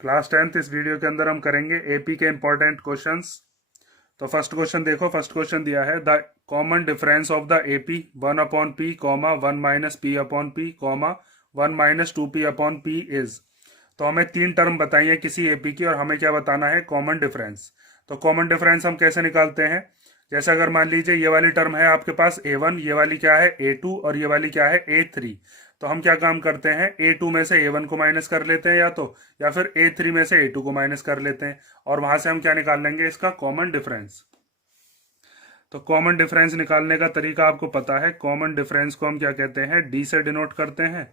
Class 10th इस video के अंदर हम करेंगे एपी के इंपॉर्टेंट क्वेश्चंस। तो फर्स्ट क्वेश्चन देखो, फर्स्ट क्वेश्चन दिया है the common difference of the AP 1/p comma 1-p/p comma 1-2p/p is. तो हमें तीन टर्म बताइए किसी एपी की और हमें क्या बताना है, कॉमन डिफरेंस। तो कॉमन डिफरेंस हम कैसे निकालते हैं, जैसे अगर मान लीजिए ये वाली टर्म है आपके पास a1, ये वाली क्या है a2 और ये वाली क्या है a3। तो हम क्या काम करते हैं, a2 में से a1 को माइनस कर लेते हैं या फिर a3 में से a2 को माइनस कर लेते हैं और वहां से हम क्या निकाल लेंगे, इसका कॉमन डिफरेंस। तो कॉमन डिफरेंस निकालने का तरीका आपको पता है। कॉमन डिफरेंस को हम क्या कहते हैं, डी से डिनोट करते हैं।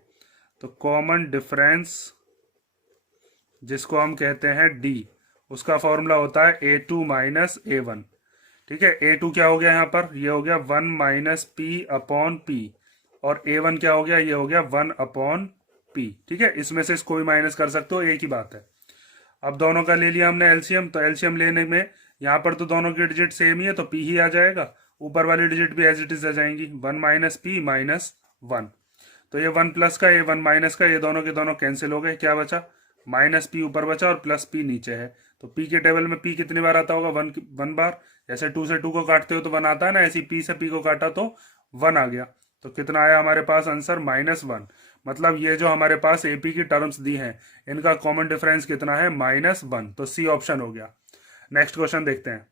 तो कॉमन डिफरेंस जिसको हम कहते हैं डी, उसका फॉर्मूला होता है a2 - a1। ठीक है, a2 क्या हो गया यहाँ पर, ये हो गया 1-p/p और a1 क्या हो गया, ये हो गया 1/p। ठीक है, इसमें से इसको भी माइनस कर सकते हो, एक ही बात है। अब दोनों का ले लिया हमने एलसीएम, तो एलसीएम लेने में यहाँ पर तो दोनों की डिजिट सेम ही है, तो p ही आ जाएगा। ऊपर वाली डिजिट भी एज इट इज आ जाएंगी, 1-p - 1। तो ये 1 प्लस का, ये 1 माइनस का, ये दोनों के दोनों कैंसिल हो गए। क्या बचा, -p ऊपर बचा और +p नीचे है। तो p के टेबल में p कितनी बार आता होगा, 1 बार। जैसे 2 से 2 को काटते हो तो 1 आता है ना, ऐसी p से p को काटा तो 1 आ गया। तो कितना आया हमारे पास आंसर, -1। मतलब ये जो हमारे पास एपी की टर्म्स दी हैं, इनका कॉमन डिफरेंस कितना है, -1। तो सी ऑप्शन हो गया। नेक्स्ट क्वेश्चन देखते हैं।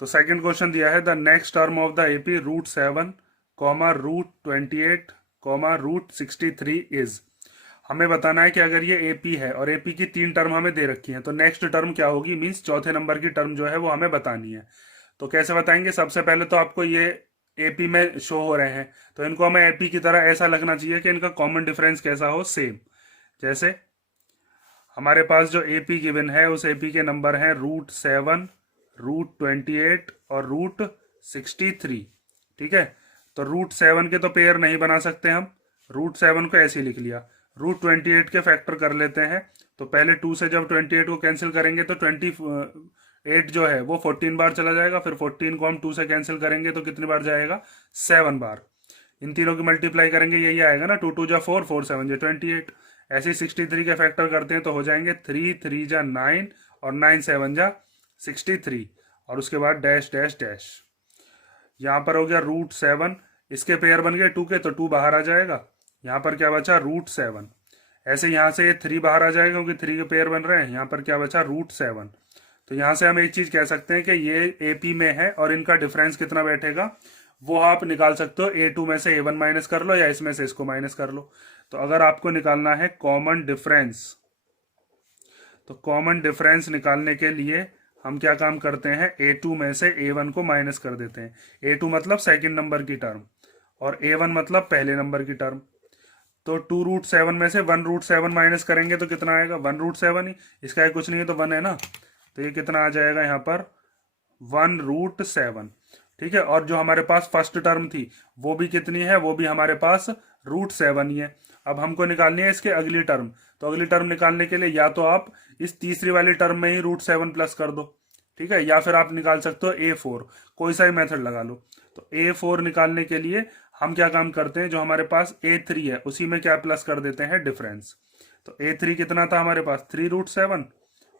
तो सेकंड क्वेश्चन दिया है the next term of the AP √7 comma √28 comma √63 is. हमें बताना है कि अगर ये एपी है और एपी की तीन टर्म हमें दे रखी है, तो नेक्स्ट टर्म क्या होगी, मीन्स चौथे नंबर की टर्म जो है वो हमें बतानी है। तो कैसे बताएंगे, सबसे पहले तो आपको ये एपी में शो हो रहे हैं, तो इनको हमें एपी की तरह ऐसा लगना चाहिए कि इनका कॉमन डिफरेंस कैसा हो, सेम। जैसे हमारे पास जो एपी गिवन है, उस एपी के नंबर हैं √7, √28 और √63। ठीक है, तो √7 के तो पेयर नहीं बना सकते हम, √7 को ऐसे ही लिख लिया। √28 के फैक्टर कर लेते हैं। तो पहले 2 से जब 28 को कैंसिल करेंगे तो 28 जो है वो 14 बार चला जाएगा। फिर 14 को हम 2 से कैंसिल करेंगे तो कितनी बार जाएगा, 7 बार। इन तीनों की मल्टीप्लाई करेंगे, यही आएगा ना, 2 2 जा 4, 4 7 जा 28। ऐसे ही 63 के फैक्टर करते हैं तो हो जाएंगे 3 3 जा 9 और 9 7 जा 63 और उसके बाद डैश डैश डैश। यहाँ पर हो गया √7, इसके पेयर बन गए 2 के, तो 2 बाहर आ जाएगा। यहाँ पर क्या बचा, √7। ऐसे यहाँ से ये 3 बाहर आ जाएगा क्योंकि 3 के पेयर बन रहे हैं। यहाँ पर क्या बचा, √7। तो यहाँ से हम एक चीज कह सकते हैं कि ये एपी में है और इनका डिफरेंस कितना बैठेगा वो आप निकाल सकते हो। a2 में से a1 माइनस कर लो या इसमें से इसको माइनस कर लो। तो अगर आपको निकालना है कॉमन डिफरेंस, तो कॉमन डिफरेंस निकालने के लिए हम क्या काम करते हैं, a2 में से a1 को माइनस कर देते हैं। a2 मतलब सेकंड नंबर की टर्म और a1 मतलब पहले नंबर की टर्म। तो 2√7 में से 1√7 माइनस करेंगे तो कितना आएगा, 1√7 ही, इसका कुछ नहीं है तो 1 है ना। तो ये कितना आ जाएगा यहाँ पर, 1√7। ठीक है, और जो हमारे पास फर्स्ट टर्म थी वो भी कितनी है, वो भी हमारे पास √7 ही है। अब हमको निकालनी है इसके अगली टर्म। तो अगली टर्म निकालने के लिए या तो आप इस तीसरी वाली टर्म में ही √7 प्लस कर दो, ठीक है, या फिर आप निकाल सकते हो a4, कोई सा भी मेथड लगा लो। तो a4 निकालने के लिए हम क्या काम करते हैं, जो हमारे पास a3 है उसी में क्या प्लस कर देते हैं, डिफरेंस। तो a3 कितना था हमारे पास, 3√7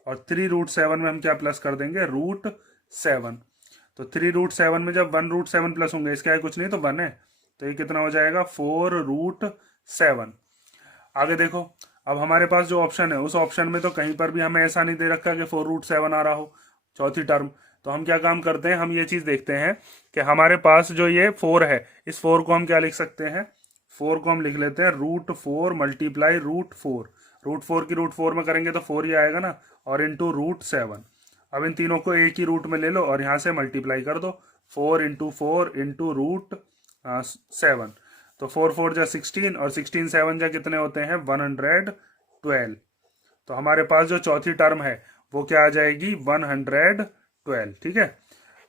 और 3√7 में हम क्या प्लस कर देंगे, √7। तो 3√7 में जब 1√7 प्लस होंगे, इसका है कुछ नहीं तो 1 है, तो ये कितना हो जाएगा, 4√7। आगे देखो, अब हमारे पास जो ऑप्शन है उस ऑप्शन में तो कहीं पर भी हमें ऐसा नहीं दे रखा कि 4√7 आ रहा हो चौथी टर्म। तो हम क्या काम करते हैं, हम ये चीज देखते हैं कि हमारे पास जो ये 4 है, इस 4 को हम क्या लिख सकते हैं, 4 को हम लिख लेते हैं √4 मल्टीप्लाई √4। √4 की √4 में करेंगे तो 4 ही आएगा ना, और इंटू √7। अब इन तीनों को एक ही रूट में ले लो और यहाँ से मल्टीप्लाई कर दो, 4 इंटू 4 इंटू √7। तो 4 4 जा 16 और 16 7 जा कितने होते हैं, 112। तो हमारे पास जो चौथी टर्म है वो क्या आ जाएगी, 112। ठीक है,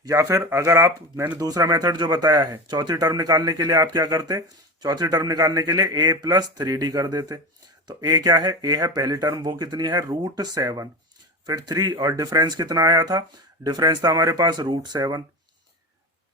या फिर अगर आप, मैंने दूसरा मेथड जो बताया है, चौथी टर्म निकालने के लिए आप क्या करते, चौथी टर्म निकालने के लिए a+3d कर देते। तो a क्या है, a है पहली टर्म, वो कितनी है, √7। फिर 3 और डिफरेंस कितना आया था, डिफरेंस था हमारे पास √7।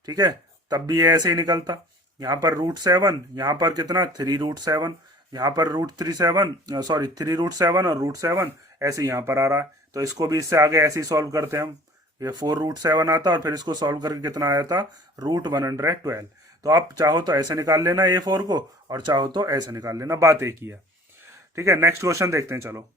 ठीक है, तब भी ये ऐसे ही निकलता, यहाँ पर √7, यहाँ पर कितना, 3√7। यहाँ पर √3 और √7 ऐसे यहाँ पर आ रहा है। तो इसको भी इससे आगे ऐसे ही सॉल्व करते हैं हम। ये 4√7 आता और फिर इसको सॉल्व करके कितना आया था, √112। तो आप चाहो तो ऐसे निकाल लेना A4 को, और चाहो तो ऐसे निकाल लेना, बात एक ही है। ठीक है, नेक्स्ट क्वेश्चन देखते हैं चलो।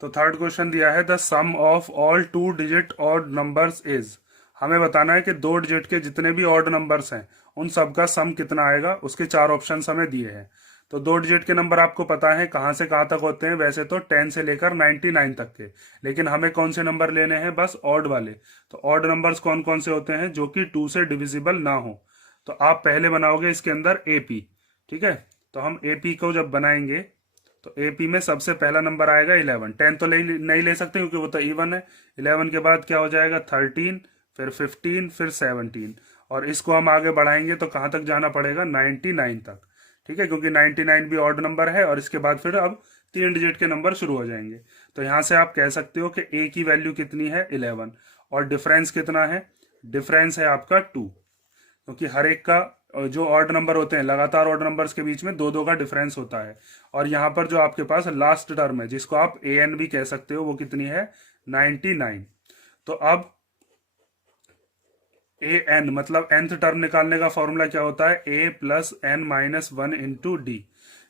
तो थर्ड क्वेश्चन दिया है the sum of all 2 digit odd numbers is. हमें बताना है कि 2 डिजिट के जितने भी ऑड नंबर्स हैं उन सब का सम कितना आएगा। उसके 4 ऑप्शंस हमें दिए हैं। तो 2 डिजिट के नंबर आपको पता है कहाँ से कहाँ तक होते हैं, वैसे तो 10 से लेकर 99 तक के, लेकिन हमें कौन से नंबर लेने हैं, बस ऑड वाले। तो ऑड नंबर्स कौन कौन से होते हैं, जो कि 2 से डिविजिबल ना हो। तो आप पहले बनाओगे इसके अंदर AP। ठीक है, तो हम AP को जब बनाएंगे तो AP में सबसे पहला नंबर आएगा 11। 10 तो नहीं ले सकते क्योंकि वो तो इवन है। 11 के बाद क्या हो जाएगा, 13, फिर 15, फिर 17, और इसको हम आगे बढ़ाएंगे तो कहाँ तक जाना पड़ेगा, 99 तक। ठीक है, क्योंकि 99 भी ऑड नंबर है, और इसके बाद फिर अब 3 डिजिट के नंबर शुरू हो जाएंगे। तो यहाँ से आप कह सकते हो कि A की वैल्यू कितनी है, 11, और डिफरेंस कितना है, डिफरेंस है आपका 2, क्योंकि हर एक का जो ऑड नंबर होते हैं, लगातार ऑड नंबर्स के बीच में 2-2 का डिफरेंस होता है। और यहाँ पर जो आपके पास लास्ट टर्म है, जिसको आप AN भी कह सकते हो, वो कितनी है, 99। तो अब AN मतलब nth टर्म निकालने का फॉर्मूला क्या होता है, A plus n minus 1 into d.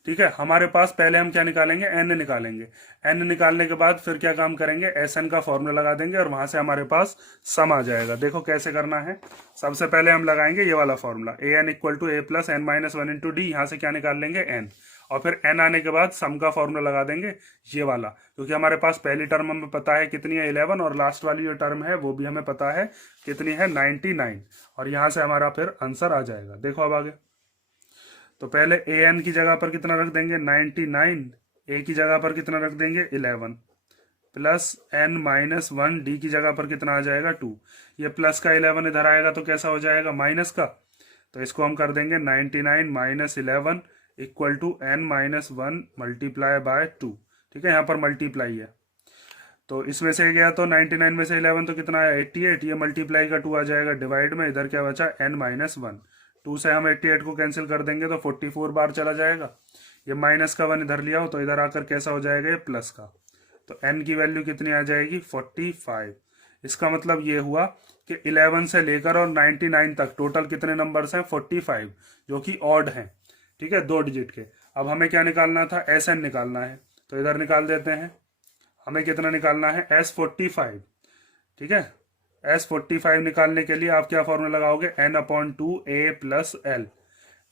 ठीक है, हमारे पास पहले हम क्या निकालेंगे, n निकालेंगे। n निकालने के बाद फिर क्या काम करेंगे, SN का फॉर्मूला लगा देंगे, और वहां से हमारे पास सम आ जाएगा। देखो कैसे करना है। सबसे पहले हम लगाएंगे ये वाला formula, AN equal to A plus n minus 1 into d. यहाँ से क्या निकाल लेंगे, n, और फिर n आने के बाद सम का फॉर्मूला लगा देंगे ये वाला, क्योंकि हमारे पास पहली टर्म हमें पता है कितनी है, 11, और लास्ट वाली जो टर्म है वो भी हमें पता है कितनी है, 99। और यहाँ से हमारा फिर आंसर आ जाएगा। देखो अब आगे। तो पहले AN की जगह पर कितना रख देंगे, 99। A की जगह पर कितना रख देंगे, 11, प्लस n माइनस 1, डी की जगह पर कितना आ जाएगा, 2। ये प्लस का 11 इधर आएगा तो कैसा हो जाएगा, माइनस का। तो इसको हम कर देंगे 99 minus 11 equal to n minus 1 multiply by 2। ठीक है, यहाँ पर मल्टीप्लाई है, तो इसमें से गया तो 99 में से 11 तो कितना आया, 88। ये मल्टीप्लाई का 2 आ जाएगा डिवाइड में, इधर क्या बचा, n माइनस 1। 2 से हम 88 को कैंसिल कर देंगे तो 44 बार चला जाएगा। ये माइनस का 1 इधर लिया हो तो इधर आकर कैसा हो जाएगा, ये प्लस का। तो n की वैल्यू कितनी आ जाएगी, 45। इसका मतलब ये हुआ कि 11 से लेकर और 99 तक टोटल कितने नंबर्स हैं, 45, जो कि ऑड हैं। ठीक है, 2 डिजिट के। अब हमें क्या निकालना था, SN निकालना है, तो इधर निकाल देते हैं। हमें कितना निकालना है, S45। ठीक है, S45 निकालने के लिए आप क्या फॉर्मूला लगाओगे, n/2 A plus L।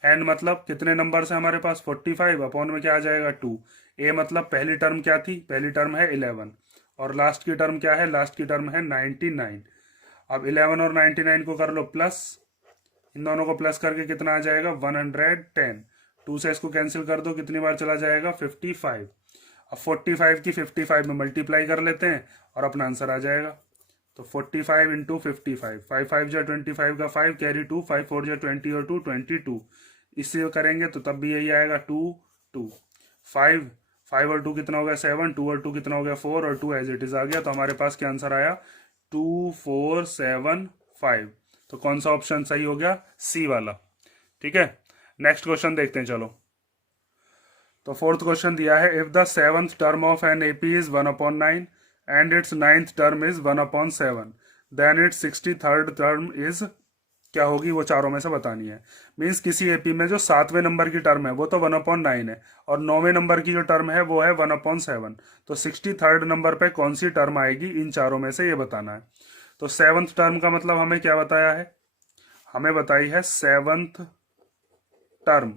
n मतलब कितने नंबर है हमारे पास, 45, अपॉन में क्या आ जाएगा, 2। A मतलब पहली टर्म क्या थी, पहली टर्म है 11, और लास्ट की टर्म क्या है, लास्ट की टर्म है 99। अब 11 और 99 को कर लो प्लस, इन दोनों को प्लस करके कितना आ जाएगा, 110। 2 से इसको कैंसिल कर दो, कितनी बार चला जाएगा, 55। अब 45 की 55 में मल्टीप्लाई कर लेते हैं और अपना आंसर आ जाएगा। तो 45 इंटू 55, 5 5 जो 25 का 5 कैरी 2, 5 4 जो 20 और 2 22। इससे करेंगे तो तब भी यही आएगा, 2 2 5 5 और 2 कितना हो गया, 7, 2 और 2 कितना हो गया, 4, और 2 एज इट इज आ गया। तो हमारे पास क्या आंसर आया, 2 4 7 5। तो कौन सा ऑप्शन सही हो गया, सी वाला। ठीक है, नेक्स्ट क्वेश्चन देखते हैं चलो। तो फोर्थ क्वेश्चन दिया है, if the 7th term of an AP is 1/9 and its 9th term is 1/7, then its 63rd term is, क्या होगी, वो चारों में से बतानी है। मीन्स किसी AP में जो 7वें नंबर की टर्म है वो तो 1/9 है, और 9वें नंबर की जो टर्म है वो है 1/7। तो 63rd नंबर पे कौन सी टर्म आएगी, इन चारों में से ये बताना है। तो 7th टर्म का मतलब हमें क्या बताया है, हमें बताई है 7th टर्म।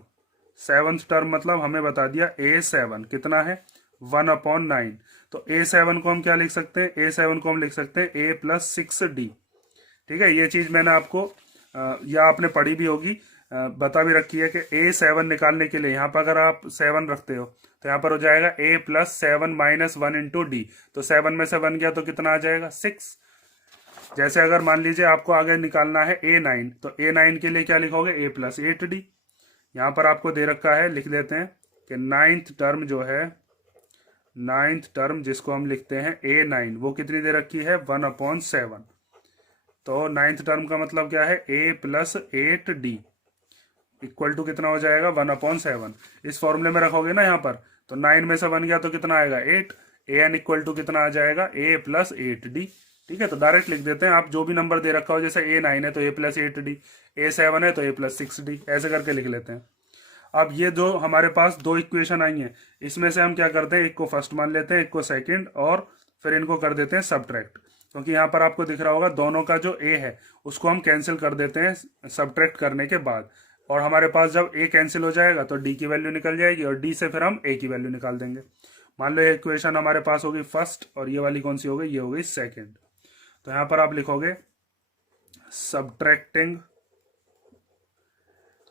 7th टर्म मतलब हमें बता दिया A7 कितना है, 1/9। तो A7 को हम क्या लिख सकते हैं, A7 को हम लिख सकते हैं A प्लस 6D। ठीक है, ये चीज मैंने आपको या आपने पढ़ी भी होगी, बता भी रखी है कि A7 निकालने के लिए यहाँ पर अगर आप 7 रखते हो तो यहाँ पर हो जाएगा A plus 7 minus 1 into D. तो 7 में से 1 गया तो कितना आ जाएगा, 6। जैसे अगर मान लीजिए आपको आगे निकालना है A9, तो A9 के लिए क्या लिखोगे, A प्लस 8D। यहाँ पर आपको दे रखा है, लिख देते हैं कि 9th टर्म जो है, 9th टर्म जिसको हम लिखते हैं A9, वो कितनी दे रखी है, 1/7। तो 9th टर्म का मतलब क्या है, A plus 8D। Equal to कितना हो जाएगा 1/7। इस फॉर्मूले में रखोगे ना यहाँ पर, तो 9 में से 1 गया तो कितना आएगा 8। an इक्वल टू कितना आ जाएगा a+8d। ठीक है, तो डायरेक्ट लिख देते हैं, आप जो भी नंबर दे रखा हो, जैसे a9 है तो a+8d, a7 है तो a+6d, ऐसे करके लिख लेते हैं। अब ये जो हमारे पास दो इक्वेशन आई हैं, इसमें से हम क्या करते हैं, एक को फर्स्ट मान लेते हैं, एक को सेकंड, और फिर इनको कर देते हैं सब्ट्रैक्ट। क्योंकि यहाँ पर आपको दिख रहा होगा दोनों का जो a है उसको हम कैंसिल कर देते हैं सब्ट्रैक्ट करने के बाद, और हमारे पास जब a कैंसिल हो जाएगा तो d की वैल्यू निकल जाएगी, और d से फिर हम a की वैल्यू निकाल देंगे। मान लो ये इक्वेशन हमारे पास होगी फर्स्ट, और ये वाली कौन सी हो गई, ये हो गई सेकेंड। तो यहाँ पर आप लिखोगे subtracting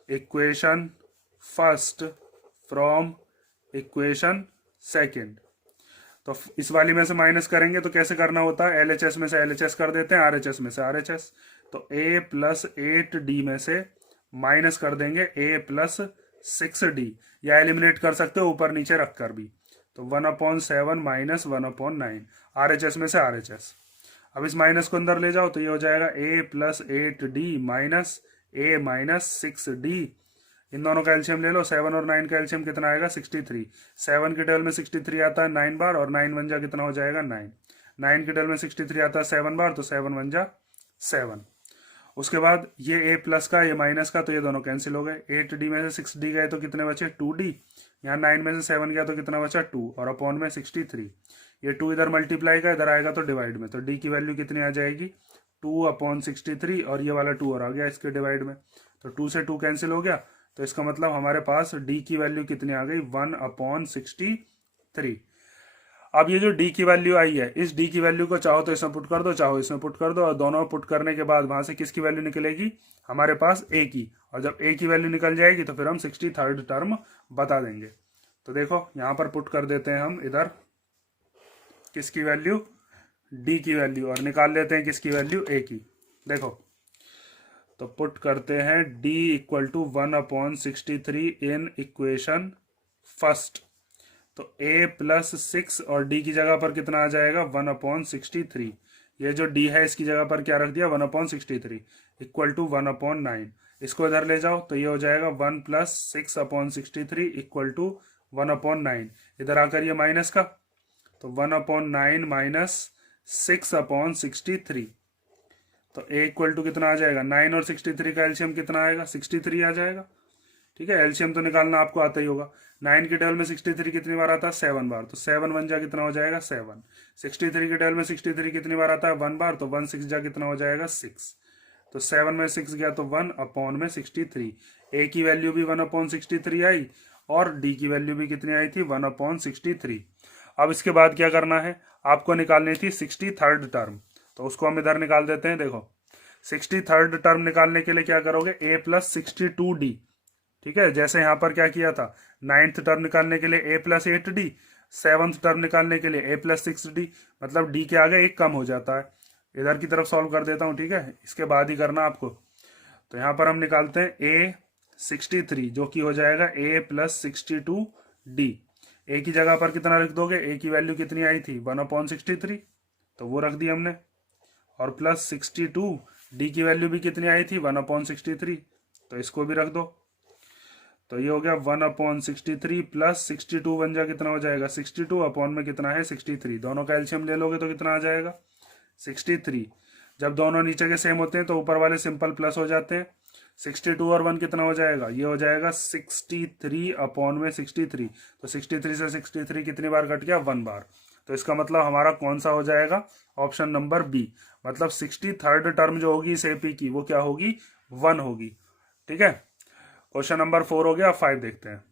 equation first from equation second. तो इस वाली में से माइनस करेंगे तो कैसे करना होता है, LHS में से LHS कर देते हैं, RHS में से RHS। तो a+8d में से माइनस कर देंगे a+6d, या एलिमिनेट कर सकते हो ऊपर नीचे रख कर भी। तो 1/7 माइनस 1/9, RHS में से RHS। अब इस माइनस को अंदर ले जाओ तो ये हो जाएगा a+8d माइनस a-6d। इन दोनों का एलसीएम ले लो, 7 और 9 का एलसीएम कितना आएगा 63। 7 की टेबल में 63 आता है 9 बार, और 9 वन जा कितना हो जाएगा 9। 9 की टेबल में 63 आता है 7 बार, तो 7 वन जा 7। उसके बाद ये a प्लस का ये माइनस का, तो ये दोनों कैंसिल हो गए। 8d में से 6d गए तो कितने बचे 2d। यहाँ 9 में से 7 गया तो कितना बचा 2, और अपॉन में 63। ये 2 इधर मल्टीप्लाई का, इधर आएगा तो डिवाइड में, तो d की वैल्यू कितनी आ जाएगी 2/63, और ये वाला 2 और आ गया इसके डिवाइड में, तो 2 से 2 कैंसिल हो गया। तो इसका मतलब हमारे पास d की वैल्यू कितनी आ गई 1/63। अब ये जो d की वैल्यू आई है, इस d की वैल्यू को चाहो तो इसमें पुट कर दो, चाहो इसमें पुट कर दो, और दोनों पुट करने के बाद वहां से किसकी वैल्यू निकलेगी हमारे पास a की, और जब a की वैल्यू निकल जाएगी तो फिर हम 63rd टर्म बता देंगे। तो देखो यहाँ पर पुट कर देते हैं हम इधर किसकी वैल्यू d की वैल्यू, और निकाल लेते हैं किसकी वैल्यू a की। देखो तो पुट करते हैं d equal to 1/63 in equation first. तो a+6 और d की जगह पर कितना आ जाएगा 1/63। ये जो d है इसकी जगह पर क्या रख दिया 1/63 इक्वल टू 1/9। इसको इधर ले जाओ तो ये हो जाएगा 1 + 6/63 इक्वल टू 1/9। इधर आकर ये माइनस का, तो 1/9 माइनस 6/63। तो a इक्वल टू कितना आ जाएगा 9, और 63 का एलसीएम कितना आएगा 63 आ जाएगा। ठीक है, एलसीएम तो निकालना आपको आता ही होगा। 9 की टेबल में 63 कितनी बार आता है 7 बार, तो 7 वन जा कितना हो जाएगा 7। 63 की टेबल में 63 कितनी बार आता है 1 बार, तो 1 6 जा कितना हो जाएगा 6। तो 7 में 6 गया तो 1/63। a की वैल्यू भी 1/63 आई, और d की वैल्यू भी कितनी आई थी 1/63। अब इसके बाद क्या करना है, आपको निकालनी थी 63rd टर्म, तो उसको हम इधर निकाल देते हैं। देखो 63rd टर्म निकालने के लिए क्या करोगे a+62d। ठीक है, जैसे यहाँ पर क्या किया था 9th टर्म निकालने के लिए a+8d, 7th टर्म निकालने के लिए a+6d, मतलब d के आगे एक कम हो जाता है। इधर की तरफ सॉल्व कर देता हूँ, ठीक है, इसके बाद ही करना आपको। तो यहाँ पर हम निकालते हैं a63 जो कि हो जाएगा a+62d। a की जगह पर कितना लिख दोगे, a की वैल्यू कितनी आई थी 1/63, तो वो रख दी हमने, और +62 d की वैल्यू भी कितनी आई थी 1/63, तो इसको भी रख दो। तो ये हो गया 1/63 + 62 बन जा कितना हो जाएगा 62, अपॉन में कितना है 63। दोनों का एलसीएम ले लोगे तो कितना आ जाएगा 63। जब दोनों नीचे के सेम होते हैं तो ऊपर वाले सिंपल प्लस हो जाते हैं। 62 और 1 कितना हो जाएगा, ये हो जाएगा 63 अपॉन में 63। तो 63 से 63 कितनी बार कट गया 1 बार। तो इसका मतलब हमारा कौन सा हो जाएगा ऑप्शन नंबर बी, मतलब 63rd टर्म जो होगी इस एपी की वो क्या होगी 1 होगी। ठीक है, क्वेश्चन नंबर 4 हो गया। 5 देखते हैं।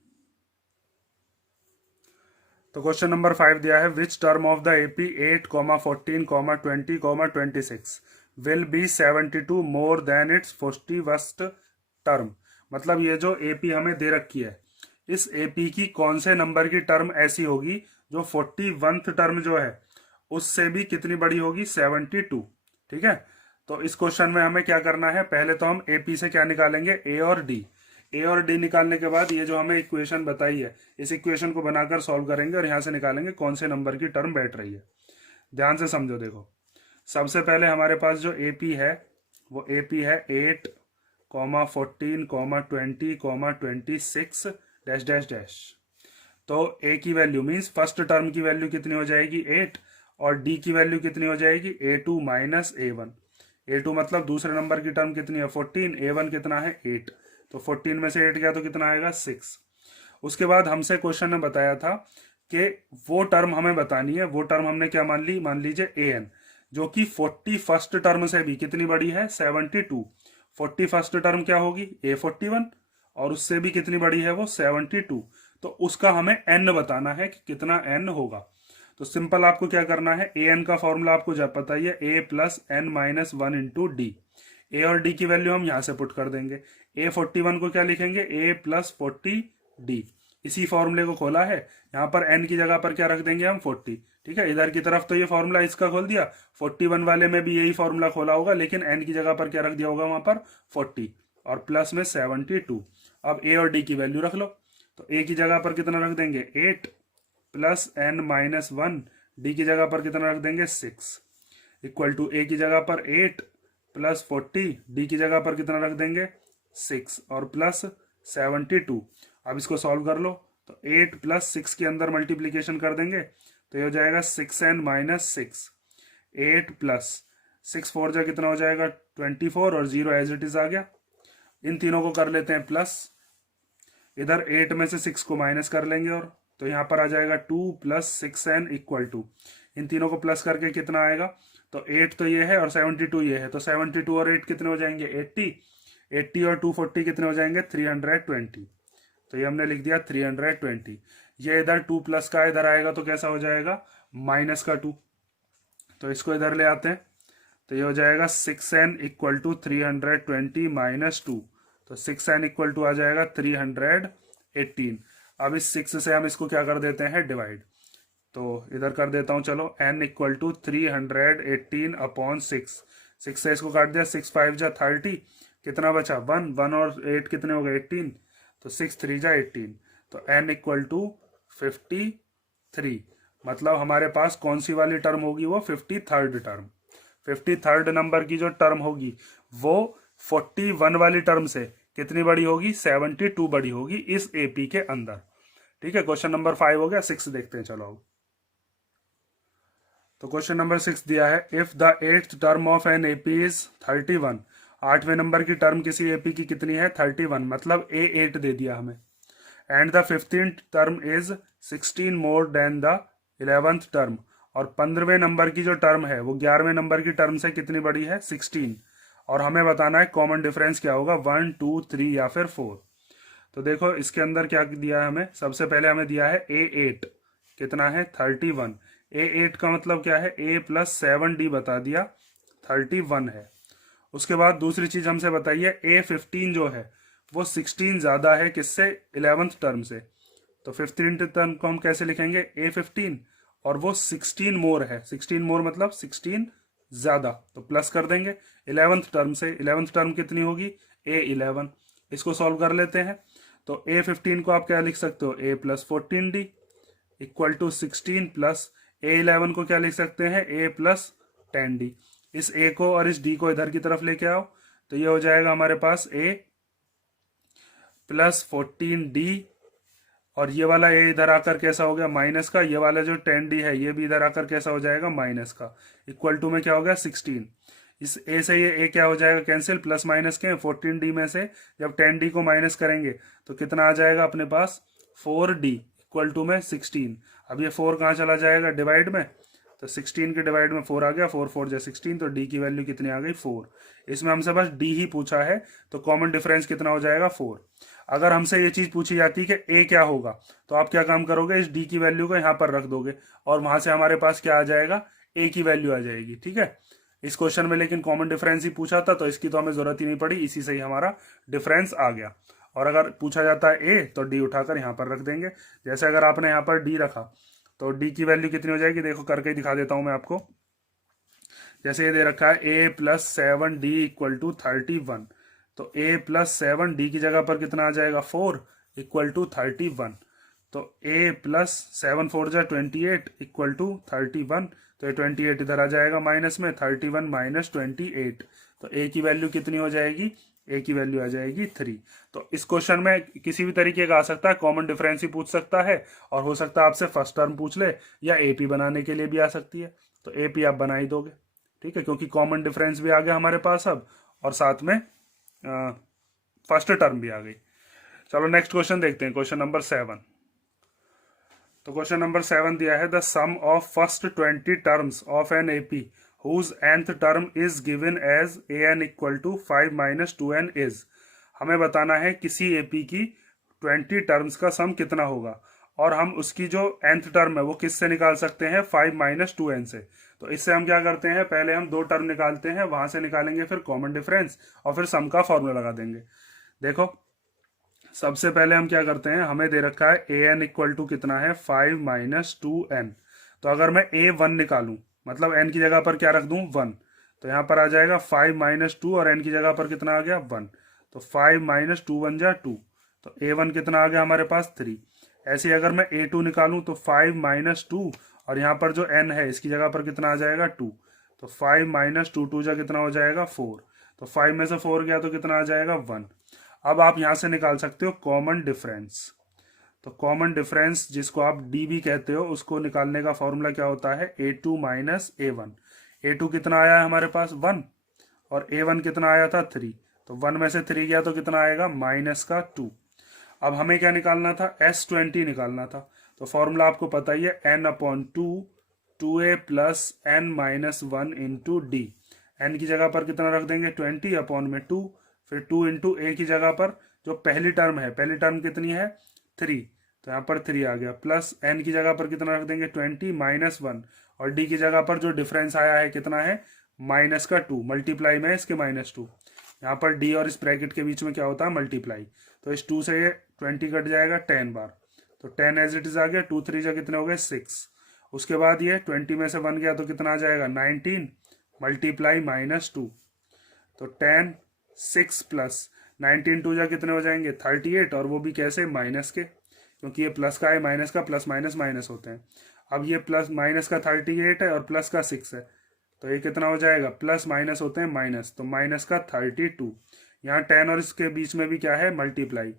तो क्वेश्चन नंबर 5 दिया है which term of the AP 8, 14, 20, 26 will be 72 more than it's 41st term. मतलब ये जो एपी हमें दे रखी है, इस एपी की कौन से नंबर की टर्म ऐसी होगी जो 41th टर्म जो है उससे भी कितनी बड़ी होगी 72। ठीक है, तो इस क्वेश्चन में हमें क्या करना है, पहले तो हम एपी से क्या निकालेंगे ए और डी। ए और डी निकालने के बाद ये जो हमें इक्वेशन बताई है इस इक्वेशन को बनाकर सॉल्व करेंगे, और यहां से निकालेंगे कौन से नंबर की टर्म बैठ रही है। ध्यान से समझो। देखो सबसे पहले हमारे पास जो एपी है वो एपी है 8, comma 14 comma 20 comma 26 dash dash dash. तो ए की वैल्यू मीन्स फर्स्ट टर्म की वैल्यू कितनी हो जाएगी 8 और डी की वैल्यू कितनी हो जाएगी A2 माइनस A1। A2 मतलब दूसरे नंबर की टर्म कितनी है 14, A1 कितना है 8, तो 14 में से 8 गया तो कितना आएगा 6। उसके बाद हमसे क्वेश्चन ने बताया था कि वो टर्म हमें बतानी है, वो टर्म हमने क्या मान ली, मान लीजिए AN जो कि 40 फर्स्ट टर्म से भी कितनी बड़ी है 72। 40 फर्स्ट टर्म क्या होगी A41 और उससे भी कितनी बड़ी है वो 72। तो उसका हमें n बताना है कि कितना n होगा। तो सिंपल आपको क्या करना है, an का फॉर्मूला आपको जब पता ही है a plus N minus one into D. A और डी की वैल्यू हम यहां से पुट कर देंगे। A41 को क्या लिखेंगे a प्लस 40d। इसी फॉर्मूले को खोला है, यहाँ पर n की जगह पर क्या रख देंगे हम 40। ठीक है, इधर की तरफ तो ये फॉर्मूला इसका खोल दिया, 41 वाले में भी यही फॉर्मूला खोला होगा, लेकिन n की जगह पर क्या रख दिया होगा वहां पर 40 और प्लस में 72। अब a और d की वैल्यू रख लो, तो a की जगह पर कितना रख देंगे 8 plus N minus one, d की जगह पर कितना रख देंगे 6 इक्वल टू a की जगह पर 8 प्लस 40, डी की जगह पर कितना रख देंगे 6 और प्लस 72। अब इसको सॉल्व कर लो, तो 8 प्लस 6 के अंदर मल्टीप्लीकेशन कर देंगे तो ये हो जाएगा 6n माइनस 6। 8 प्लस 6 4 जा कितना हो जाएगा 24 और 0 एज इट इज आ गया। इन तीनों को कर लेते हैं प्लस, इधर 8 में से 6 को माइनस कर लेंगे और तो यहाँ पर आ जाएगा 2 प्लस 6n इक्वल टू, इन तीनों को प्लस करके कितना आएगा, तो 8 तो ये है और 72 ये है, तो 72 और 8 कितने हो जाएंगे 80, 80 और 240 कितने हो जाएंगे 320। तो ये हमने लिख दिया 320। ये इधर 2 प्लस का इधर आएगा तो कैसा हो जाएगा माइनस का 2, तो इसको इधर ले आते हैं तो ये हो जाएगा 6n इक्वल टू 320 माइनस 2, तो 6n इक्वल टू आ जाएगा 318। अब इस 6 से हम इसको क्या कर देते हैं डिवाइड, तो इधर कर देता हूं चलो, n इक्वल टू 318 अपॉन 6। 6 से इसको काट दिया, 6 5 जा 30, कितना बचा 1, 1 और 8 कितने हो गए 18, तो 6 3 जा 18, तो n इक्वल टू 53। मतलब हमारे पास कौन सी वाली टर्म होगी वो 53rd टर्म। 53rd नंबर की जो टर्म होगी वो 41 वाली टर्म से कितनी बड़ी होगी 72 बड़ी होगी इस एपी के अंदर। ठीक है, क्वेश्चन नंबर 5 हो गया। 6 देखते हैं चलो। तो क्वेश्चन नंबर 6 दिया है, if the 8th term of an AP is 31। 8वें नंबर की टर्म किसी एपी की कितनी है 31, मतलब A8 दे दिया हमें। And the 15th term is 16 more than the 11th term, और 15वें नंबर की जो टर्म है वो 11वें नंबर की टर्म से कितनी बड़ी है 16, और हमें बताना है कॉमन डिफरेंस क्या होगा 1 2 3 या फिर 4। तो देखो इसके अंदर क्या दिया है हमें, सबसे पहले हमें दिया है A8 कितना है 31। A8 का मतलब क्या है A प्लस 7D बता दिया 31 है। उसके बाद दूसरी चीज हमसे बताइए A15 जो है वो 16 ज्यादा है किससे 11th टर्म से, तो 15th टर्म को हम कैसे लिखेंगे A15, और वो 16 मोर है, 16 मोर मतलब 16 ज्यादा, तो प्लस कर देंगे 11th टर्म से। 11th टर्म कितनी होगी A11। इसको सॉल्व कर लेते हैं, तो A15 को आप क्या लिख सकते हो A plus 14D equal to 16 plus A11 को क्या लिख सकते हैं A प्लस 10D। इस A को और इस D को इधर की तरफ लेके आओ तो ये हो जाएगा हमारे पास A प्लस 14D, और ये वाला A इधर आकर कैसा हो गया माइनस का, ये वाला जो 10D है ये भी इधर आकर कैसा हो जाएगा माइनस का, इक्वल टू में क्या हो गया 16। इस A से ये A क्या हो जाएगा कैंसिल, प्लस माइनस के 14D में से जब 10D को माइनस करेंगे तो कितना आ जाएगा अपने पास 4D इक्वल टू में 16। अब ये 4 कहाँ चला जाएगा डिवाइड में, तो 16 के डिवाइड में 4 आ गया, 4 4 जा 16, तो D की वैल्यू कितनी आ गई 4। इसमें हमसे बस D ही पूछा है, तो कॉमन डिफरेंस कितना हो जाएगा 4। अगर हमसे ये चीज पूछी जाती कि A क्या होगा तो आप क्या काम करोगे, इस D की वैल्यू को यहाँ पर रख दोगे और वहां से हमारे पास क्या आ जाएगा A की वैल्यू आ जाएगी। ठीक है, इस क्वेश्चन में लेकिन कॉमन डिफरेंस ही पूछा था तो इसकी तो हमें जरूरत ही नहीं पड़ी, इसी से ही हमारा डिफरेंस आ गया। और अगर पूछा जाता है A तो D उठाकर यहाँ पर रख देंगे। जैसे अगर आपने यहाँ पर D रखा तो D की वैल्यू कितनी हो जाएगी, देखो करके दिखा देता हूं मैं आपको। जैसे ये दे रखा है A plus 7D equal to 31, तो A प्लस 7D की जगह पर कितना आ जाएगा 4 इक्वल टू 31, तो A प्लस 7 4 जा 28 इक्वल टू 31, तो ये 28 इधर आ जाएगा माइनस में, 31 माइनस 28, तो A की वैल्यू कितनी हो जाएगी ए की वैल्यू आ जाएगी 3। तो इस क्वेश्चन में किसी भी तरीके का आ सकता है, कॉमन डिफरेंस ही पूछ सकता है, और हो सकता है आपसे फर्स्ट टर्म पूछ ले, या एपी बनाने के लिए भी आ सकती है। तो एपी आप बना ही दोगे, ठीक है, क्योंकि कॉमन डिफरेंस भी आ गया हमारे पास अब, और साथ में फर्स्ट टर्म भी आ गई। चलो नेक्स्ट क्वेश्चन देखते हैं, क्वेश्चन नंबर 7। तो क्वेश्चन नंबर 7 दिया है, the sum of first 20 terms of an AP whose nth term is given as an equal to 5 minus 2n is. हमें बताना है किसी एपी की 20 टर्म्स का सम कितना होगा, और हम उसकी जो nth टर्म है वो किससे निकाल सकते हैं, 5 माइनस 2n से। तो इससे हम क्या करते हैं, पहले हम दो टर्म निकालते हैं, वहां से निकालेंगे फिर कॉमन डिफरेंस, और फिर सम का फॉर्मूला लगा देंगे। देखो सबसे पहले हम क्या करते हैं, हमें दे रखा है ए एन इक्वल टू कितना है, 5 माइनस 2n। तो अगर मैं a1 निकालूं, मतलब n की जगह पर क्या रख दूं, 1, तो यहाँ पर आ जाएगा 5 माइनस 2, और n की जगह पर कितना आ गया, 1। तो 5 माइनस 2 1 जा 2, तो a1 कितना आ गया हमारे पास, 3। ऐसे ही अगर मैं a2 निकालूं तो 5 माइनस 2, और यहाँ पर जो n है इसकी जगह पर कितना आ जाएगा, 2। तो 5 माइनस 2 2 जा कितना हो जाएगा, 4। तो 5 में से 4 गया तो कितना आ जाएगा, 1। अब आप यहां से निकाल सकते हो कॉमन डिफरेंस। तो कॉमन डिफरेंस जिसको आप डी भी कहते हो, उसको निकालने का फॉर्मूला क्या होता है, a2 माइनस a1। a2 कितना आया है हमारे पास, 1, और a1 कितना आया था, 3। तो 1 में से 3 गया तो कितना आएगा, माइनस का 2। अब हमें क्या निकालना था, S20 निकालना था। तो फॉर्मूला आपको पता ही है, n upon 2 2a plus n minus 1 into d. N की जगह पर कितना रख देंगे, 20 अपॉन में 2, फिर 2 इंटू ए की जगह पर जो पहली टर्म है, पहली टर्म कितनी है, 3, तो यहाँ पर 3 आ गया, प्लस एन की जगह पर कितना रख देंगे, 20 माइनस 1, और डी की जगह पर जो डिफरेंस आया है कितना है, माइनस का 2, मल्टीप्लाई में इसके माइनस 2। यहाँ पर डी और इस ब्रैकेट के बीच में क्या होता है, मल्टीप्लाई। तो इस 2 से ये 20 कट जाएगा 10 बार, तो 10 एज इट इज आ गया, 2 3 जा कितने हो गए, 6। उसके बाद ये 20 में से 1 गया तो कितना आ जाएगा, 19 मल्टीप्लाई माइनस 2। तो 10 6 प्लस 19 2 जा कितने हो जाएंगे, 38, और वो भी कैसे, माइनस के, क्योंकि ये प्लस का है, माइनस का प्लस माइनस माइनस होते हैं। अब ये प्लस माइनस का 38 है और प्लस का 6 है, तो ये कितना हो जाएगा, प्लस माइनस होते हैं माइनस, तो माइनस का 32। यहाँ 10 और इसके बीच में भी क्या है, मल्टीप्लाई।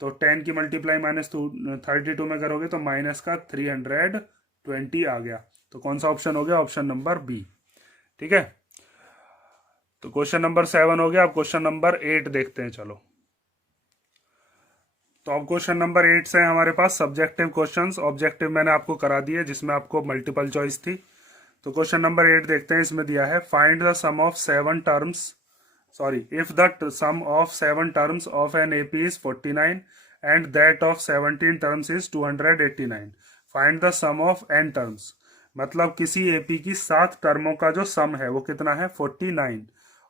तो 10 की मल्टीप्लाई माइनस 32 में करोगे तो माइनस का 320 आ गया। तो कौन सा ऑप्शन हो गया, ऑप्शन नंबर बी, ठीक है। तो क्वेश्चन नंबर 7 हो गया। अब क्वेश्चन नंबर 8 देखते हैं, चलो। तो अब क्वेश्चन नंबर 8 से हमारे पास सब्जेक्टिव क्वेश्चंस, ऑब्जेक्टिव मैंने आपको करा दिए जिसमें आपको मल्टीपल चॉइस थी। तो क्वेश्चन नंबर 8 देखते हैं, इसमें दिया है, find the sum of 7 terms, sorry, if the sum of 7 terms of an AP is 49 and that of 17 terms is 289, find the sum of n terms. मतलब किसी एपी की 7 टर्मों का जो सम है वो कितना है, 49,